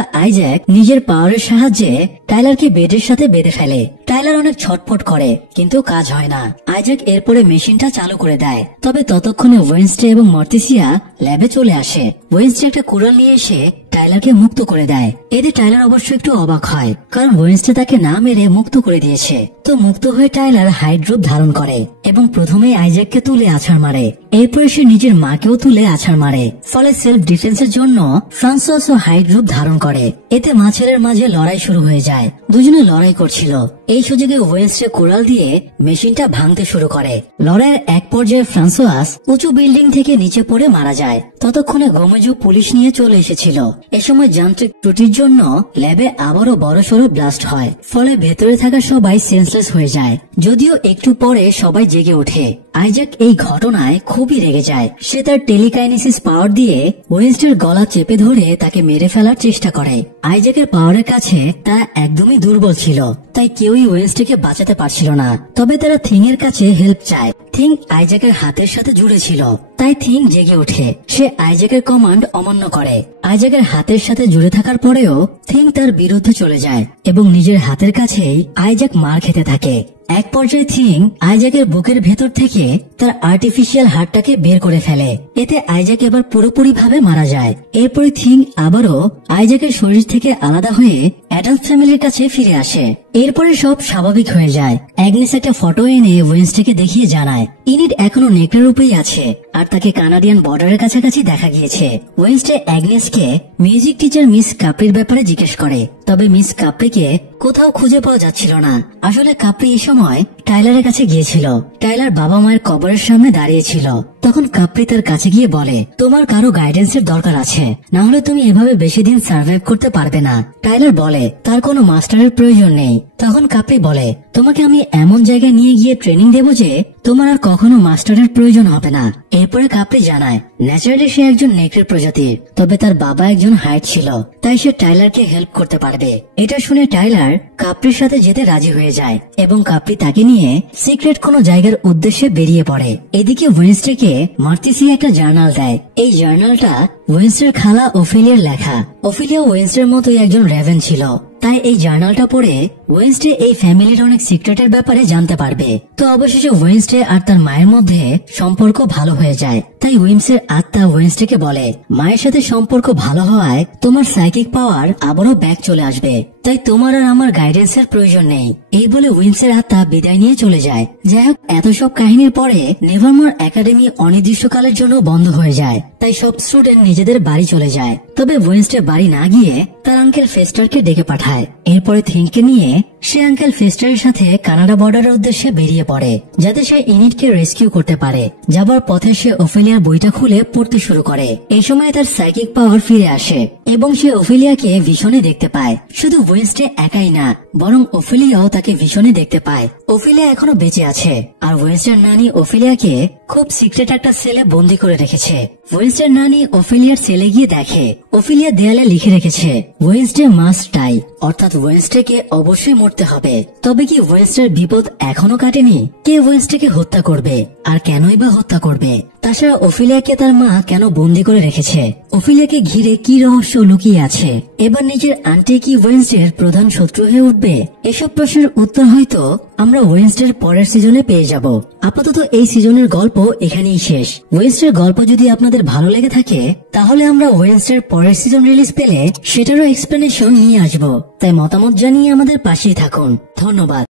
আইজ্যাক নিজের পাওয়ারের সাহায্যে টাইলারকে বেডের সাথে বেঁধে ফেলে। টাইলার অনেক ছটফট করে, কিন্তু কাজ হয় না। আইজ্যাক এরপরে মেশিনটা চালু করে দেয়। তবে ততক্ষণে ওয়েনসডে এবং মর্টিসিয়া ল্যাবে চলে আসে। ওয়েনসডে একটা কুড়াল নিয়ে এসে টাইলারকে মুক্ত করে দেয়। এতে টাইলার অবশ্য একটু অবাক হয়, কারণ ওয়েনসডে তাকে না মেরে মুক্ত করে দিয়েছে। তো মুক্ত হয়ে টাইলার হাইড রূপ ধারণ করে এবং প্রথমেই আইজ্যাককে তুলে আছাড় মারে। এরপরে সে নিজের মাকেও তুলে আছাড় মারে। ফলে সেলফ ডিফেন্সের জন্য ফ্রান্সোয়াসও হাইড রূপ ধারণ করে। এতে মা ছেলের মাঝে লড়াই শুরু হয়ে যায়। দুজনে লড়াই করছিল। এই সুযোগে ওয়েনসডে কোরাল দিয়ে মেশিনটা ভাঙতে শুরু করে। লড়াইয়ের এক পর্যায়ে ফ্রান্সোয়াস উঁচু বিল্ডিং থেকে নিচে পড়ে মারা যায়। ততক্ষণে গোমেজো পুলিশ নিয়ে চলে এসেছিল। এ সময় যান্ত্রিক ত্রুটির জন্য ল্যাবে আবারও বড়সড় ব্লাস্ট হয়। ফলে ভেতরে থাকা সবাই সেন্সলেস হয়ে যায়। যদিও একটু পরে সবাই জেগে ওঠে। আইজ্যাক এই ঘটনায় খুবই রেগে যায়। সে তার টেলিকাইনেসিস পাওয়ার দিয়ে ওয়েনসডের গলা চেপে ধরে তাকে মেরে ফেলার চেষ্টা করে। আইজ্যাকের পাওয়ারের কাছে তা একদমই দুর্বল ছিল, তাই কেউই ওয়েনসডেকে বাঁচাতে পারছিল না। তবে তারা থিং এর কাছে হেল্প চায়। থিং আইজ্যাকের হাতের সাথে জুড়ে ছিল, তাই থিং জেগে ওঠে। সে আইজ্যাকের কমান্ড অমান্য করে। আইজ্যাকের হাতের সাথে জুড়ে থাকার পরেও থিং তার বিরুদ্ধে চলে যায় এবং নিজের হাতের কাছেই আইজ্যাক মার খেতে থাকে। এক পর্যায়ে থিং আইজ্যাকের বুকের ভেতর থেকে তার আর্টিফিশিয়াল হার্টটাকে বের করে ফেলে। এতে আইজ্যাক এবার পুরোপুরি ভাবে মারা যায়। এরপরে থিং আবারও আইজ্যাকের শরীর থেকে আলাদা হয়ে অ্যাডাল্ট ফ্যামিলির কাছে ফিরে আসে। এরপরে সব স্বাভাবিক হয়ে যায়। অ্যাগনেস একটা ফটো এনে ওয়েনসডেকে দেখিয়ে জানায় ইনিট এখনো নেকড়ে রূপেই আছে আর তাকে কানাডিয়ান বর্ডারের কাছাকাছি দেখা গিয়েছে। ওয়েনসডে অ্যাগনেসকে মিউজিক টিচার মিস কাপ্রির ব্যাপারে জিজ্ঞেস করে। তবে মিস কাপ্রিকে কোথাও খুঁজে পাওয়া যাচ্ছিল না। আসলে কাপ্রি এই সময় টাইলারের কাছে গিয়েছিল। টাইলার বাবা মায়ের কবরের সামনে দাঁড়িয়েছিল। তখন কাপ্রি তার কাছে গিয়ে বলে, তোমার কারো গাইডেন্সের দরকার আছে, না হলে তুমি এভাবে বেশি দিন সার্ভাইভ করতে পারবে না। টাইলার বলে তার কোনো মাস্টারের প্রয়োজন নেই। তখন কাপ্রি বলে, তোমাকে আমি এমন জায়গায় নিয়ে গিয়ে ট্রেনিং দেব যে তোমার আর কখনো মাস্টারের প্রয়োজন হবে না। এরপরে কাপ্রি জানায় ন্যাচারালি সে একজন নেকড়ের প্রজাতির, তবে তার বাবা একজন হাইট ছিল, তাই সে টাইলারকে হেল্প করতে পারবে। এটা শুনে টাইলার কাপ্রির সাথে যেতে রাজি হয়ে যায় এবং কাপ্রি তাকে নিয়ে সিক্রেট কোনো জায়গার উদ্দেশ্যে বেরিয়ে পড়ে। এদিকে ওয়েনসডেকে মার্তিসি একটা জার্নাল দেয়। এই জার্নালটা ওয়েনসডের খালা ওফেলিয়ার লেখা। ওফেলিয়া ওয়েনসডের মতোই একজন রেভেন ছিল, তাই এই জার্নালটা পড়ে ওয়েনসডে এই ফ্যামিলির অনেক সিক্রেটের ব্যাপারে জানতে পারবে। তো অবশেষে ওয়েনসডে আর তার মায়ের মধ্যে সম্পর্ক ভালো হয়ে যায়। তাই উইমসের আত্মা ওয়েনসডেকে বলে, মায়ের সাথে সম্পর্ক ভালো হওয়ায় তোমার সাইকিক পাওয়ার আবারও ব্যাক চলে আসবে, তাই তোমার আর আমার গাইডেন্সের প্রয়োজন নেই। এই বলে উইমসের আত্মা বিদায় নিয়ে চলে যায়। যাই হোক, এত সব কাহিনীর পরে নেভারমোর একাডেমি অনির্দিষ্টকালের জন্য বন্ধ হয়ে যায়, তাই সব স্টুডেন্ট নিজেদের বাড়ি চলে যায়। তবে ওয়েনসডে বাড়ি না গিয়ে তার আঙ্কেল ফেস্টারকে ডেকে পাঠায়। এরপরে থিংকে নিয়ে সে আঙ্কেল ফেস্টারের সাথে কানাডা বর্ডারের উদ্দেশ্যে বেরিয়ে পড়ে, যাতে সে ইনিটকে রেস্কিউ করতে পারে। যাবার পথে সে ওফেলিয়ার বইটা খুলে পড়তে শুরু করে। এই সময় তার সাইকিক পাওয়ার ফিরে আসে এবং সে ওফেলিয়াকে ভিশনে দেখতে পায়। শুধু ওয়েনসডে একাই না, বরং ওফেলিয়াও তাকে ভিশনে দেখতে পায়। ওফেলিয়া এখনো বেঁচে আছে, আর ওয়েনসডের নানি ওফেলিয়াকে খুব সিক্রেট একটা সেলে বন্দি করে রেখেছে। ওয়েনসডের নানি ওফেলিয়ার সেলে গিয়ে দেখে ওফেলিয়া দেয়ালে লিখে রেখেছে ওয়েনসডে মাস্ট ডাই, অর্থাৎ ওয়েনসডেকে অবশ্যই মরতে হবে। তবে কি ওয়েনসডের বিপদ এখনো কাটেনি? কে ওয়েনসডেকে হত্যা করবে, আর কেনই বা হত্যা করবে? তাছাড়া ওফেলিয়াকে তার মা কেন বন্দি করে রেখেছে? ওফেলিয়াকে ঘিরে কি রহস্য লুকিয়ে আছে? এবার নিজের আন্টি কি ওয়েনসডের প্রধান শত্রু হয়ে উঠবে? এসব প্রশ্নের উত্তর হয়তো আমরা ওয়েনসডের পরের সিজনে পেয়ে যাব। আপাতত এই সিজনের গল্প এখানেই শেষ। ওয়েনসডের গল্প যদি আপনাদের ভালো লেগে থাকে, তাহলে আমরা ওয়েনসডের পরের সিজন রিলিজ পেলে সেটারও এক্সপ্লেনেশন নিয়ে আসবো। তাই মতামত জানিয়ে আমাদের পাশেই থাকুন। ধন্যবাদ।